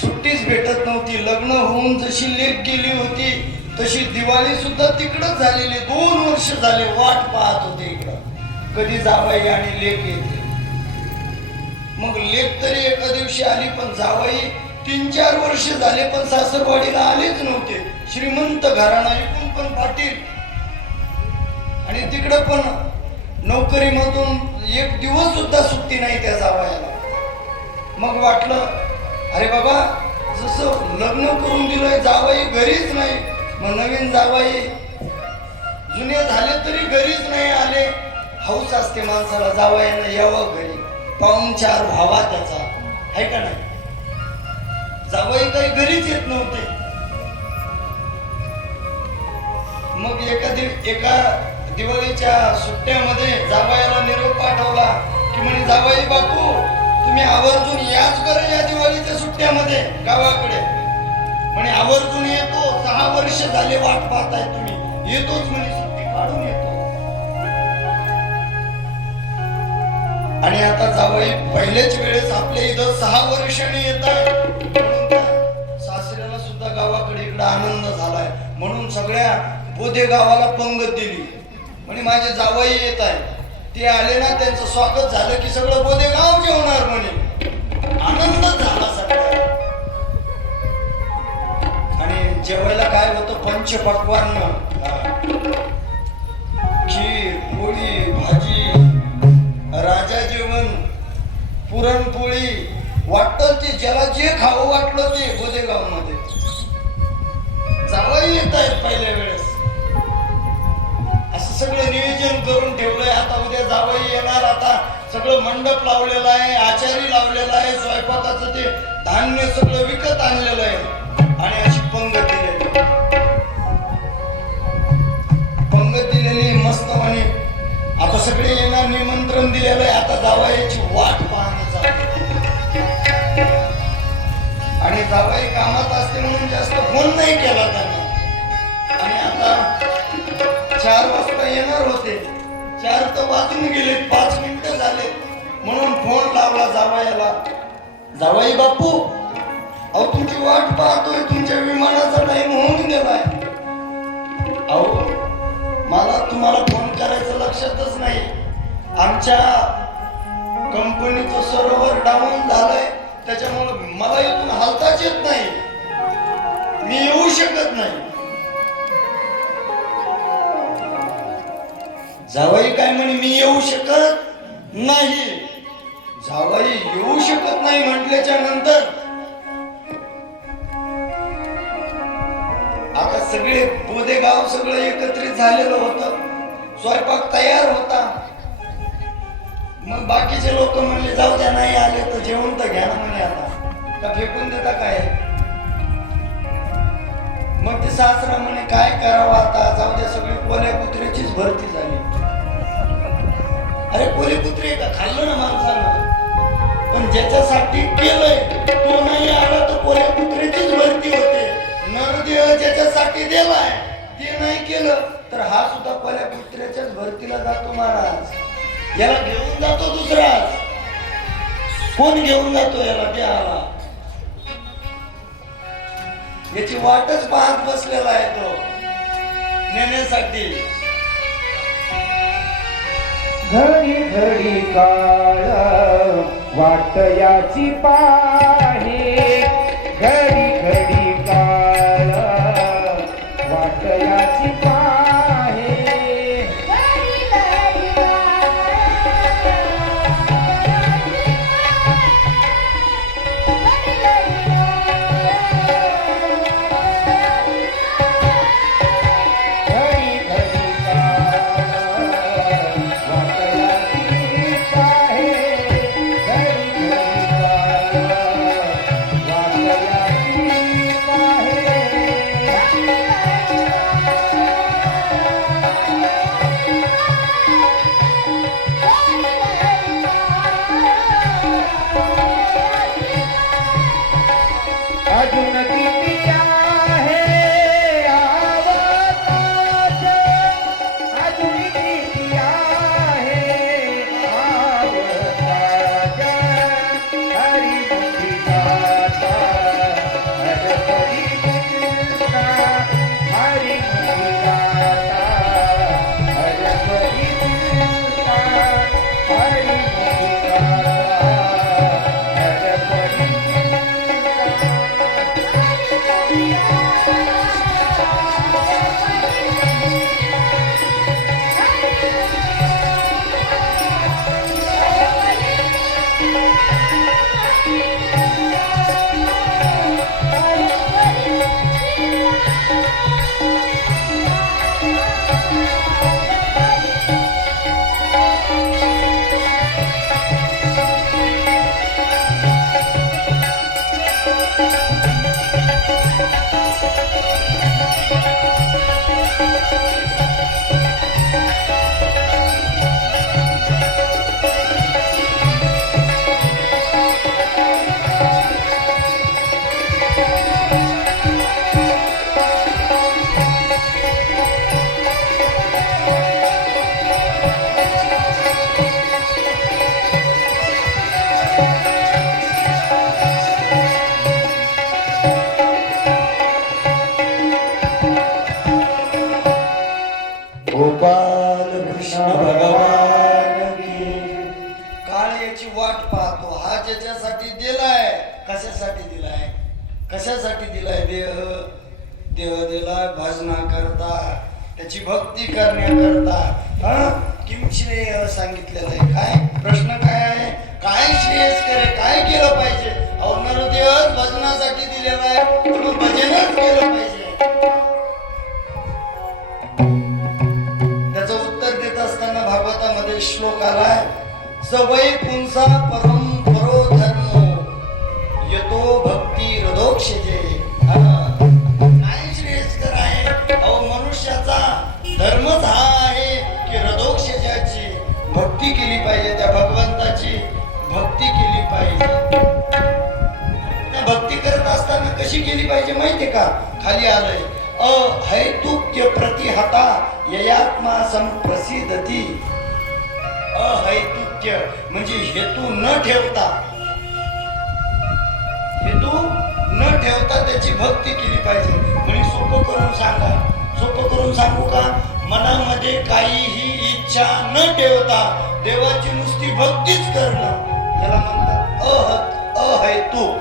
सुट्टीच भेटत नव्हती. लग्न होऊन जशी लेक गेली होती तशी दिवाळी सुद्धा तिकडच झालेली. 2 वर्ष झाले वाट पाहत होते इकडं कधी जावाई आणि लेक येते. मग लेक तरी एका दिवशी आली, पण जावाई 3-4 वर्ष झाले पण सासरवाडीला आलेच नव्हते. श्रीमंत घराणा, एकूण पण पाटील आणि तिकडं पण नोकरीमधून एक दिवस सुद्धा सुट्टी नाही त्या जावयाला. मग वाटलं अरे बाबा जसं लग्न करून दिलंय जावई घरीच नाही, मग नवीन जावई जुने झाले तरी घरीच नाही आले. हौस असते माणसाला जावयानं यावं घरी, पाहुणचार व्हावा त्याचा, आहे का नाही. जावई काही घरीच येत नव्हते. मग एका दिवाळीच्या सुट्ट्यामध्ये जावयाला निरोप पाठवला की म्हणे जावई बापू तुम्ही आवर्जून याच बरं या दिवाळीच्या सुट्ट्यामध्ये गावाकडे. म्हणे आवर्जून येतो, 6 वर्ष झाले वाट पाहताय तुम्ही, येतोच म्हणे, सुट्टी काढून येतो. आणि आता जावई पहिल्याच वेळेस आपल्या इथं 6 वर्षांनी येत आहे, म्हणून त्या सासऱ्याला सुद्धा गावाकडे इकडे आनंद झालाय. म्हणून सगळ्या बोधे गावाला पंगत दिली, म्हणे माझे जावई येत आहे. ते आले ना, त्यांचं स्वागत झालं की सगळं बोधे गाव जेवणार म्हणे. आनंद झाला सगळ्या. आणि जेवायला काय होतं, पंचपक्वान्न, खीर, पोळी, भाजी, राजा जेवण, पुरणपोळी, वाटतं ते ज्याला जे खावं वाटलं ते बोधेगाव मध्ये. जावई येत आहेत पहिल्या वेळेस, असं सगळं नियोजन करून ठेवलंय. आता उद्या जावई येणार, आता सगळं मंडप लावलेलं आहे, आचारी लावलेला आहे, स्वयंपाकाचं ते धान्य सगळं विकत आणलेलं आहे. आणि अशी पंगत दिलेली, पंगत दिलेली मस्त. म्हणे आता सगळे येणार, निमंत्रण दिलेलं आहे. आता जावयाची वाट पाहणं चालू. आणि जावई कामात असते म्हणून जास्त फोन नाही केला त्यांना. आणि आता 4 वाजता येणार होते, 4 तर वाजून गेले, 5 मिनिटं झाले. म्हणून फोन लावला जावयाला, जावई बापू अहो तुमची वाट पाहतोय, तुमच्या विमानाचा टाइम होऊन गेलाय. अहो मला तुम्हाला फोन करायचं लक्षातच नाही, आमच्या कंपनीचं सर्व्हर डाऊन झालंय, त्याच्यामुळे मला इथून हालताच येत नाही, मी येऊ शकत नाही. जावई काय म्हणे, मी येऊ शकत नाही. जावई येऊ शकत नाही म्हटल्याच्या नंतर आता सगळे बोधेगाव सगळं एकत्रित झालेलं होतं, स्वयंपाक तयार होता. मग बाकीचे लोक म्हणले जाऊ द्या, नाही आले तर जेवण तर घ्या ना म्हणे, आता का फेकून देता काय. मग ते सासरा म्हणे काय करावं आता, जाऊ द्या, सगळी कोल्या कुत्र्याचीच भरती झाली. अरे कोली कुत्रे का खाल्लं ना माणसानं, पण ज्याच्यासाठी केलंय तो नाही आला तर कोल्या कुत्र्याचीच भरती होते. नरदेह ज्याच्यासाठी दिलाय ते नाही केलं तर हा सुद्धा कोल्या कुत्र्याच्याच भरतीला जातो महाराज. याला घेऊन जातो दुसराच. कोण घेऊन जातो याला, ते आला. याची वाटच पाहत बसलेला आहे तो नेण्यासाठी. घडी घडी काळ वाट याची पाहे, घडी घडी काळ वाट याची पाहे. गोपाल कृष्ण भगवान की. काळ याची वाट पाहतो. हा ज्याच्यासाठी दिलाय, कशासाठी दिलाय, कशासाठी दिलाय देह? देह दिलाय भजना करता, त्याची भक्ती करण्याकरता. हा किम श्रेय सांगितलेलं आहे. काय प्रश्न काय आहे? काय श्रेयस्कर आहे? काय केलं पाहिजे? अहो नरदेह भजनासाठी दिलेला आहे, म्हणून भजनच केलं पाहिजे. त्याचं उत्तर देत असताना भागवतामध्ये श्लोक आलाय, सवय पुंसा परम परो धर्मो यतो भक्ती हृदोक्षजे. काय श्रेयस्कर आहे? अहो मनुष्याचा धर्मच हा आहे की हृदोक्षजाची भक्ती केली पाहिजे, त्या भगवंताची भक्ती केली पाहिजे. त्या भक्ती करत असताना कशी केली पाहिजे माहितीये का? खाली आलंय, अहैतुक्य प्रतिहता ययात्मा संप्रसिद्धती. अहैतुक्य म्हणजे हेतू न ठेवता, हेतू न ठेवता त्याची भक्ती केली पाहिजे. म्हणजे सोपं करून सांगा, सोपं करून सांगू का? मनामध्ये काहीही इच्छा न ठेवता देवाची नुसती भक्तीच करणं, याला म्हणतात अहैतुक.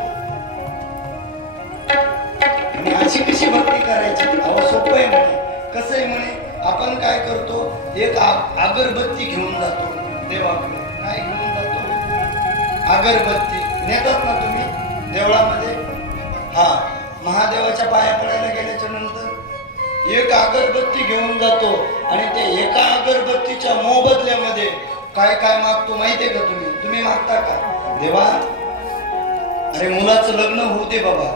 आणि अशी कशी भक्ती करायची? अहो सोपं आहे म्हणे. कसं आहे म्हणे? आपण काय करतो, एक अगरबत्ती घेऊन जातो देवाकडे. काय घेऊन जातो? अगरबत्ती नेतात ना तुम्ही देवळामध्ये? हा, महादेवाच्या पाया पडायला गेल्याच्या नंतर एक अगरबत्ती घेऊन जातो आणि त्या एका अगरबत्तीच्या मोबदल्यामध्ये काय काय मागतो माहितीये का? तुम्ही मागता का? देवा अरे मुलाचं लग्न होऊ दे बाबा,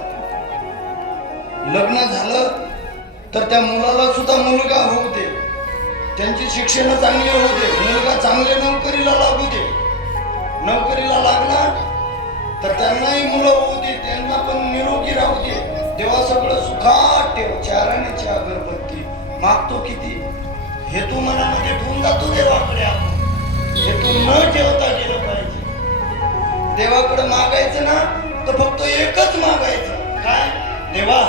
लग्न झालं तर त्या मुलाला सुद्धा मुलगा होऊ दे, त्यांची शिक्षण चांगली होऊ दे, मुलगा चांगल्या नोकरीला लागू दे, नोकरीला लागला तर त्यांनाही मुलं होऊ दे, त्यांना पण निरोगी राहू दे. देवा सगळं सुखात ठेव. चाराण्याची अगरबत्ती मागतो किती? हेतू मनामध्ये ठेवून जातो देवाकडे. आपण हेतू न ठेवता गेलं पाहिजे. देवाकडे मागायचं ना तर फक्त एकच मागायचं. काय? देवा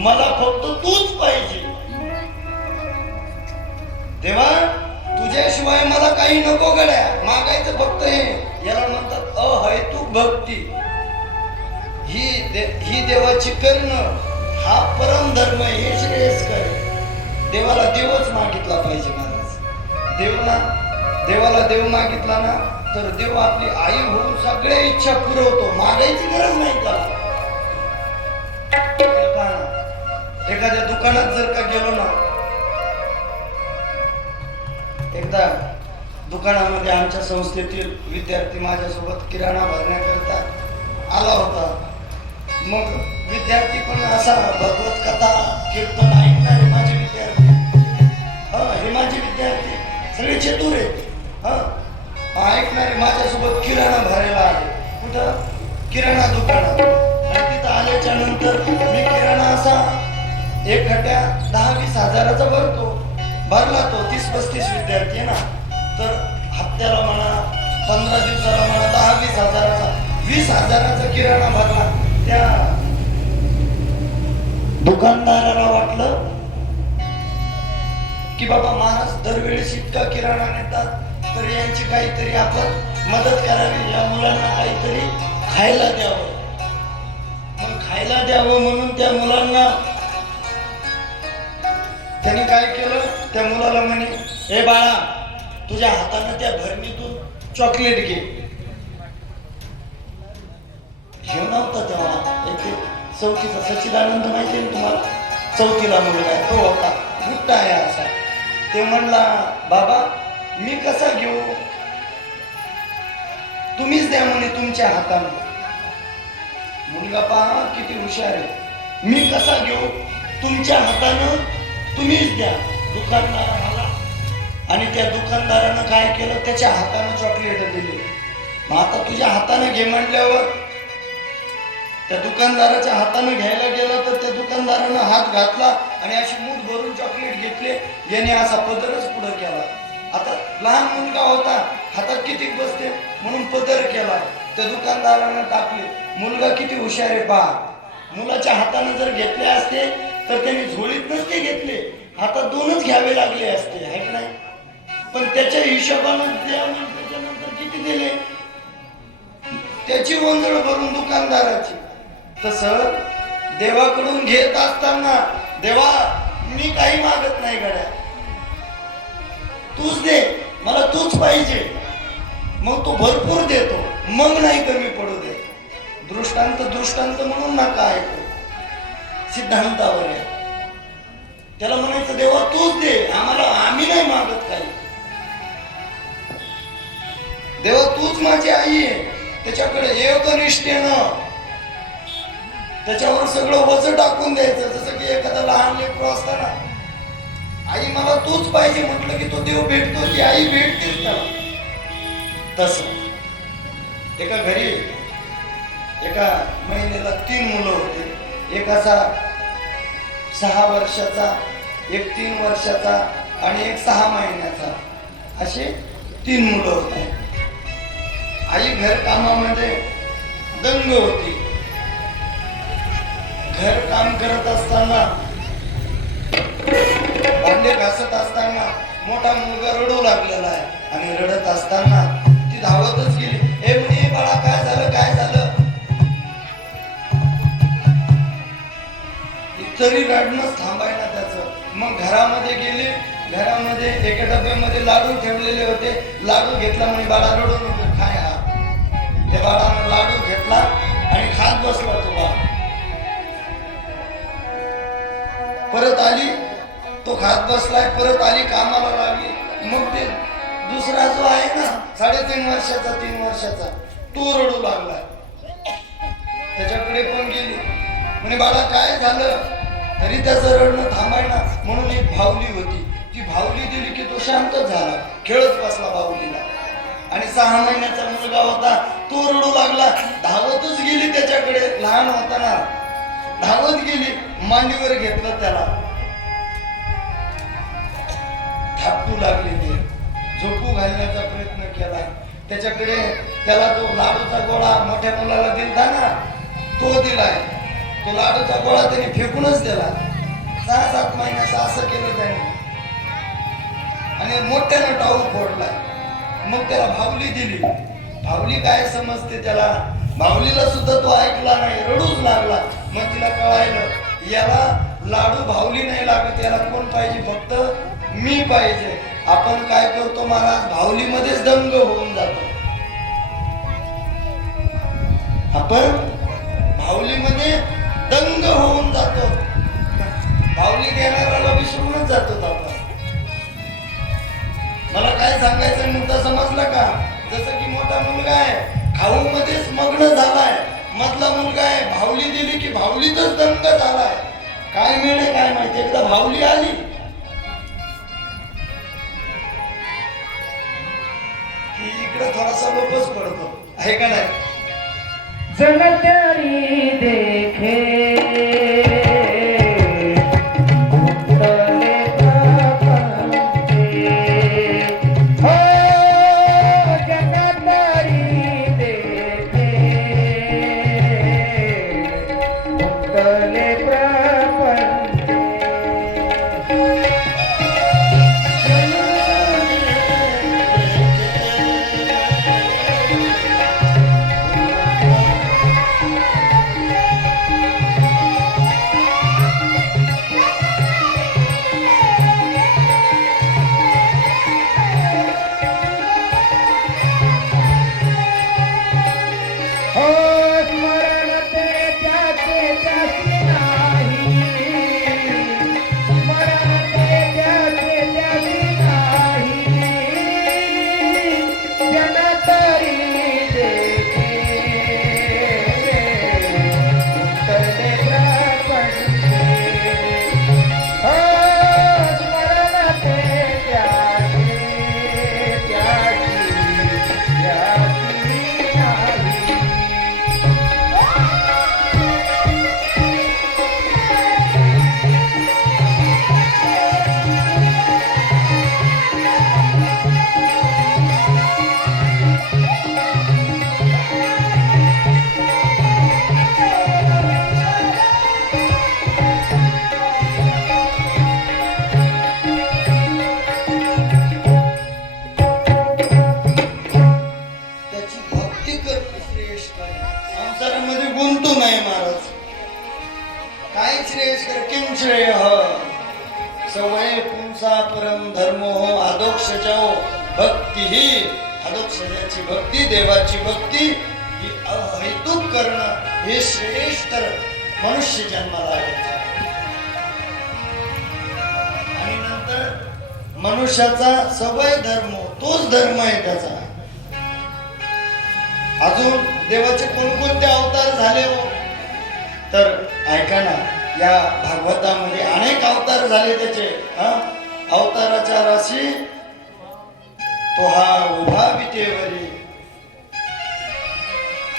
मला फक्त तूच पाहिजे. देवा तुझ्याशिवाय मला काही नको गड्या. मागायचं फक्त हे. याला म्हणतात अहैतुक भक्ती. ही देवाची करणं हा परम धर्म, हे श्रेयस्कर. देवाला देवच मागितला पाहिजे महाराज. देवाला देव मागितला ना तर देव आपली आई होऊन सगळ्या इच्छा पुरवतो. मागायची गरज नाही त्याला. एखाद्या दुकानात जर का गेलो ना, एकदा दुकानामध्ये आमच्या संस्थेतील विद्यार्थी माझ्यासोबत किराणा भरण्याकरता आला होता. मग विद्यार्थी पण असा भगवत कथा कीर्तन ऐकणारे माझे विद्यार्थी, हे माझे विद्यार्थी सगळे चतुर आहेत. ऐकणारे माझ्यासोबत किराणा भरायला आले. कुठं? किराणा दुकानात. आणि तिथं आल्याच्या नंतर मी किराणा असा एक खट्या 10-20 हजाराचा भरला तो. 30-35 विद्यार्थी आहे ना, तर हप्त्याला म्हणा, 15 दिवसाला म्हणा, 10-20 हजाराचा, 20 हजाराचा किराणा भरला. त्या दुकानदाराला वाटलं की बाबा महाराज दरवेळेस इतका किराणा नेतात, तर यांची काहीतरी आपण मदत करावी, या मुलांना काहीतरी खायला द्यावं. मग खायला द्यावं म्हणून त्या मुलांना त्यांनी काय केलं, त्या मुलाला म्हणे, हे बाळा तुझ्या हाताने त्या भरणीतून चॉकलेट घे. घेऊन नव्हता तेव्हा एक चौथीचा सच्चिदानंद माहिती आहे तुम्हाला? चौथीला मुलगा आहे तो होता, मोठा आहे असा. ते म्हणला बाबा मी कसा घेऊ, तुम्हीच द्या म्हणे तुमच्या हाताने. मुलगा पहा किती हुशार आहे. मी कसा घेऊ, तुमच्या हातानं तुम्हीच द्या. दुकानदार आला आणि त्या दुकानदारानं काय केलं, त्याच्या हातानं चॉकलेट दिले. मग आता तुझ्या हाताने घे म्हटल्यावर त्या दुकानदाराच्या हाताने घ्यायला गेला तर त्या दुकानदारानं हात घातला आणि अशी मूठ भरून चॉकलेट घेतले. याने असा पदरच पुढे केला. आता लहान मुलगा होता, हातात किती बसते म्हणून पदर केला. त्या दुकानदारानं टाकले. मुलगा किती हुशार आहे पहा. मुलाच्या हाताने जर घेतले असते तर त्यांनी झोळीत नसते घेतले, आता दोनच घ्यावे लागले असते आहे की नाही, पण त्याच्या हिशोबानं द्या त्याच्यानंतर किती दिले, त्याची गोंधळ भरून दुकानदाराची. तसं देवाकडून घेत असताना, देवा मी काही मागत नाही गड्या, तूच दे मला, तूच पाहिजे. मग तो भरपूर देतो, मग नाही कमी पडू दे. दृष्टांत दृष्टांत म्हणून नका ऐकू, सिद्धांतावर आहे. त्याला म्हणायचं देवा तूच दे आम्हाला, आम्ही नाही मागत काही. देवा तूच माझी आई आहे, त्याच्याकडे एकनिष्ठेनं त्याच्यावर सगळं वजन टाकून द्यायचं. जसं की एखादा लहान लेकरू असताना आई मला तूच पाहिजे म्हटलं की तो देव भेटतो, की आई भेटतेच त्याला. तसं एका घरी एका महिलेला 3 मुलं होते. एक असा 6 वर्षाचा, एक 3 वर्षाचा आणि एक 6 महिन्याचा, असे 3 मुलं होते. आई घर कामामध्ये दंग होती. घर काम करत असताना, भांडे घासत असताना मोठा मुलगा रडू लागलेला आहे आणि रडत असताना ती धावतच गेली. ए म्हणे बाळा काय झालं, काय झालं. तरी रडणंच थांबायला त्याचं. मग घरामध्ये गेली, घरामध्ये एका डब्यामध्ये लाडू ठेवलेले होते. लाडू घेतला म्हणे बाळा रडू नको खाय. हा त्या बाळानं लाडू घेतला आणि खात बसला तो बाळ. परत आली, तो खात बसलाय, परत आली कामाला लागली. मग ते दुसरा जो आहे ना 3.5 वर्षाचा, 3 वर्षाचा, तो रडू लागला. त्याच्याकडे पण गेली, म्हणे बाळा काय झालं. तरी त्याचं रडणं थांबायना. म्हणून एक भावली होती, ती भावली दिली की तो शांतच झाला, खेळत बसला भावलीला. आणि 6 महिन्याचा मुलगा होता, तो रडू लागला. धावतच गेली त्याच्याकडे, लहान होता ना, धावत गेली, मांडीवर घेतलं त्याला, थापटू लागली. ते झोपू घालण्याचा प्रयत्न केला त्याच्याकडे. त्याला तो लाडूचा गोळा मोठ्या मुलाला दिलता ना, तो दिलाय. तो लाडूचा गोळा त्याने फेकूनच दिला. 6-7 महिन्याचा असं केलं त्याने आणि मोठ्यानं टाऊ फोडला. मग त्याला भावली दिली. भावली काय समजते त्याला, भावलीला सुद्धा तो ऐकला नाही, रडूच लागला. मग तिला कळायलं याला लाडू भावली नाही लागत, याला कोण पाहिजे, फक्त मी पाहिजे. आपण काय करतो महाराज, भावलीमध्येच दंग होऊन जातो. आपण भावलीमध्ये दंग होऊन जातो, भावली देणाऱ्याला विसरूनच जातो आपण. मला काय सांगायचं मुद्दा समजला का. जसं की मोठा मुलगा आहे, खाऊ मध्येच मग्न झालाय. मधला मुलगा आहे, भावली दिली की भावलीतच दंग झालाय. काय मिळणे काय माहिती. एकदा भावली आली की इकडे थोडासा लोपच पडतो, आहे का नाही. जन त्यारी देखे उतरे प्रपंचे, हो जन त्यारी देखे उतरे प्रपंचे. सवय पुंसा परम धर्मो आदोक्ष जाओ भक्ती ही आदोक्षजाची भक्ती देवाची भक्ती ही अहेतुक करणं हे श्रेष्ठ मनुष्य जन्माला आले आणि नंतर मनुष्याचा सवय धर्म तोच धर्म आहे त्याचा. अजून देवाचे कोणकोणते अवतार झाले हो तर ऐका ना, या भागवतामध्ये अनेक अवतार झाले त्याचे. अवताराच्या राशी तो हा उभा विटेवरी,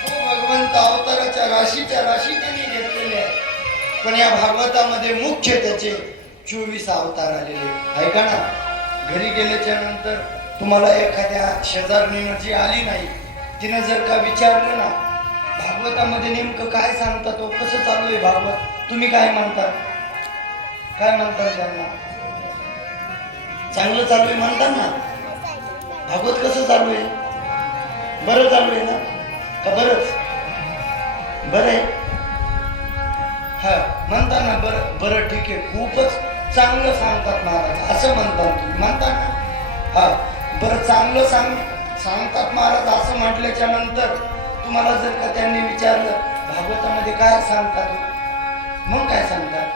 तो भगवंत अवताराच्या राशीच्या राशी त्यांनी घेतलेले आहे. पण या भागवतामध्ये मुख्य त्याचे 24 अवतार आलेले. ऐका ना, घरी गेल्याच्या नंतर तुम्हाला एखाद्या शेजारणीनं जी आली नाही तिनं जर का विचारलं ना भागवतामध्ये नेमकं काय सांगता तो कसं चालू आहे भागवत, तुम्ही काय म्हणता? काय म्हणता त्यांना? चांगलं चालू आहे म्हणता ना? भागवत कसं चालू आहे? बरं चालू आहे ना? का बरंच बरं आहे? हा म्हणता ना बरं बरं ठीक आहे, खूपच चांगलं सांगतात महाराज असं म्हणतात तुम्ही म्हणता ना? हा बरं चांगलं सांगतात महाराज असं म्हटल्याच्या नंतर तुम्हाला जर का त्यांनी विचारलं भागवतामध्ये काय सांगतात, मग काय सांगतात?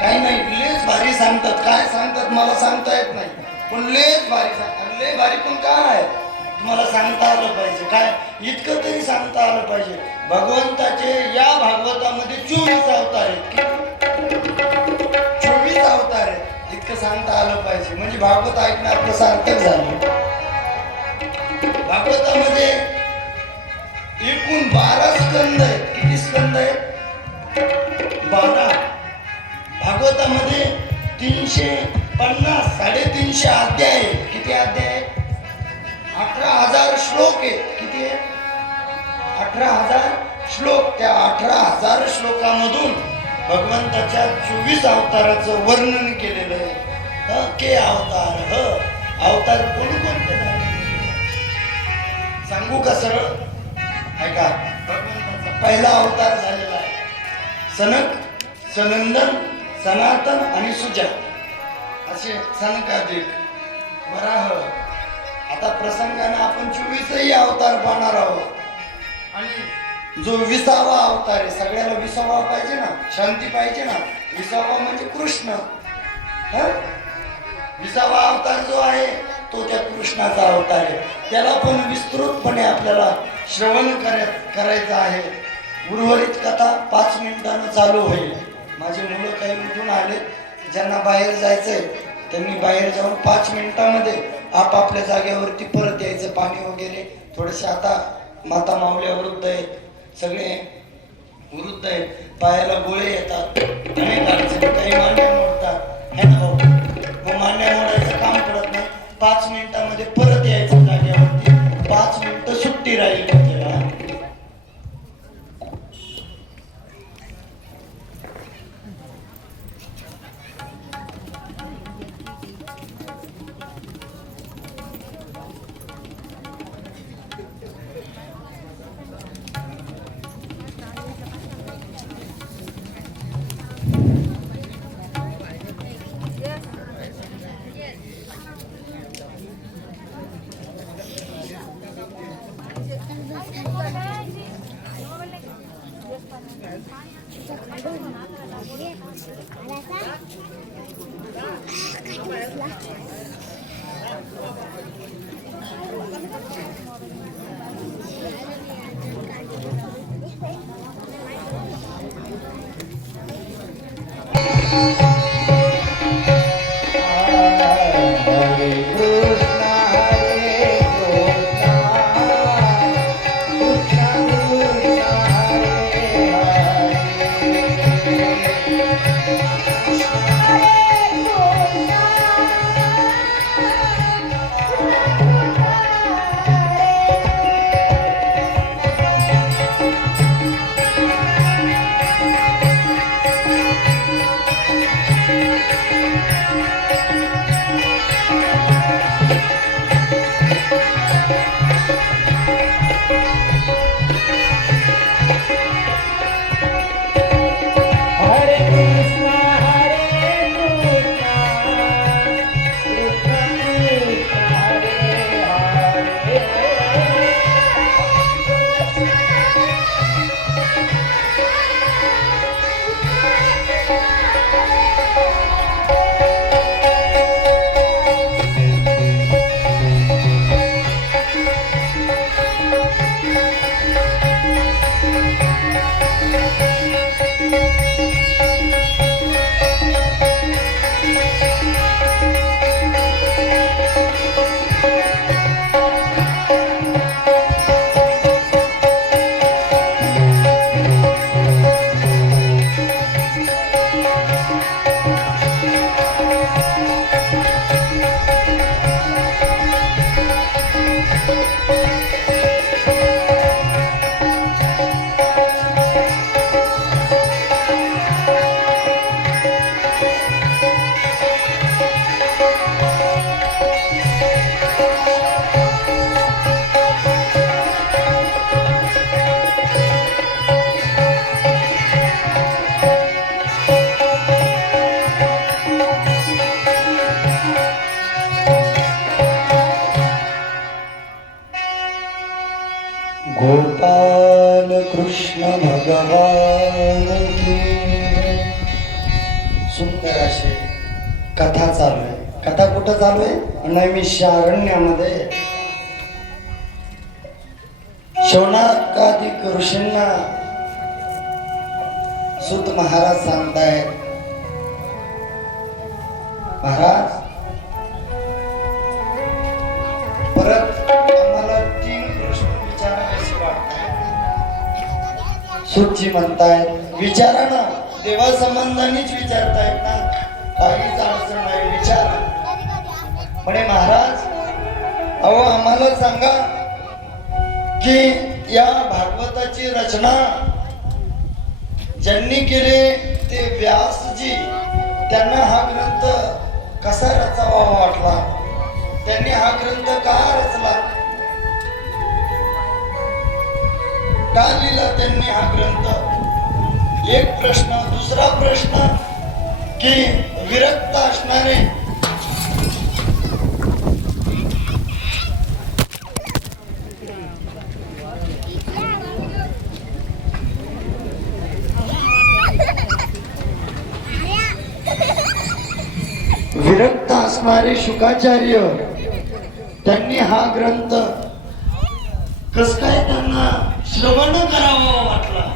काही नाही, लेच भारी सांगतात. काय सांगतात मला सांगता येत नाही, पण लेच भारी सांगतात. लय भारी पण काय तुम्हाला सांगता आलं पाहिजे, काय इतकं तरी सांगता आलं पाहिजे. भगवंताचे या भागवतामध्ये 24 अवतार आहेत. 24 अवतार आहेत, इतकं सांगता आलं पाहिजे. म्हणजे भागवत ऐकणं आपलं सार्थक झालं. भागवतामध्ये एकूण 12 स्कंद आहेत. किती स्कंद आहेत? 12. भागवतामध्ये 350 350 अध्याय आहेत. किती अध्याय आहेत? 18,000 श्लोक आहेत. किती आहेत? 18,000 श्लोक. त्या 18,000 श्लोकामधून भगवंताच्या 24 अवताराचं वर्णन केलेलं आहे. के अवतार अवतार कोणकोणते झाले सांगू का सरळ? ऐका, भगवंताचा पहिला अवतार झालेला आहे सनक, सनंदन, सनातन आणि सुजा असे सनकादिक वराह. आता प्रसंगाने आपण 24 अवतार पाहणार आहोत. आणि जो 20वा अवतार आहे, सगळ्याला 20वा पाहिजे ना, शांती पाहिजे ना. 20वा म्हणजे कृष्ण. 20वा अवतार जो आहे तो त्या कृष्णाचा अवतार आहे. त्याला पण विस्तृतपणे आपल्याला श्रवण करायचं आहे. उर्वरित कथा 5 मिनिटांना चालू होईल. माझे मुलं काही उठून आले, ज्यांना बाहेर जायचंय त्यांनी बाहेर जाऊन 5 मिनिटांमध्ये आपापल्या जागेवरती परत यायचं. पाणी वगैरे थोडेसे, आता माता माऊल्या वृद्ध आहेत, सगळे वृद्ध आहेत, पायाला गोळे येतात, अनेक अडचणी, काही मान्य मोडतात है ना भाऊ. मग मान्य मोडायचं काम पडत नाही. 5 मिनिटांमध्ये परत यायचं जागेवरती. 5 मिनिटं सुट्टी राहील त्याला. गोपाल कृष्ण भगवान की. सुंदर अशी कथा चालू आहे. कथा कुठं चालू आहे? नैमिषारण्यामध्ये शौनकादिक ऋषींना सूत महाराज सांगतायत, महाराज परत आम्हाला 3 प्रश्न विचारावेसे वाटतात. सूतजी म्हणतायत विचारा ना, देवा संबंधानेच विचारतायत ना, काहीच अडचण नाही, विचारा. म्हणे महाराज अहो आम्हाला सांगा की या भागवताची रचना ज्यांनी केले ते व्यासजी, त्यांना हा ग्रंथ कसा रचावा वाटला, त्यांनी हा ग्रंथ का रचला, का लिहिला त्यांनी हा ग्रंथ. एक प्रश्न. दुसरा प्रश्न की विरक्त असणारे विरक्त असणारे शुकाचार्य, त्यांनी हा ग्रंथ कस काय त्यांना श्रवण करावा वाटला,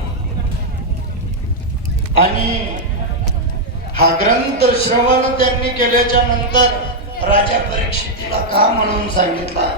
आणि हा ग्रंथ श्रवण त्यांनी केल्याच्या नंतर राजा परीक्षितीला का म्हणून सांगितला.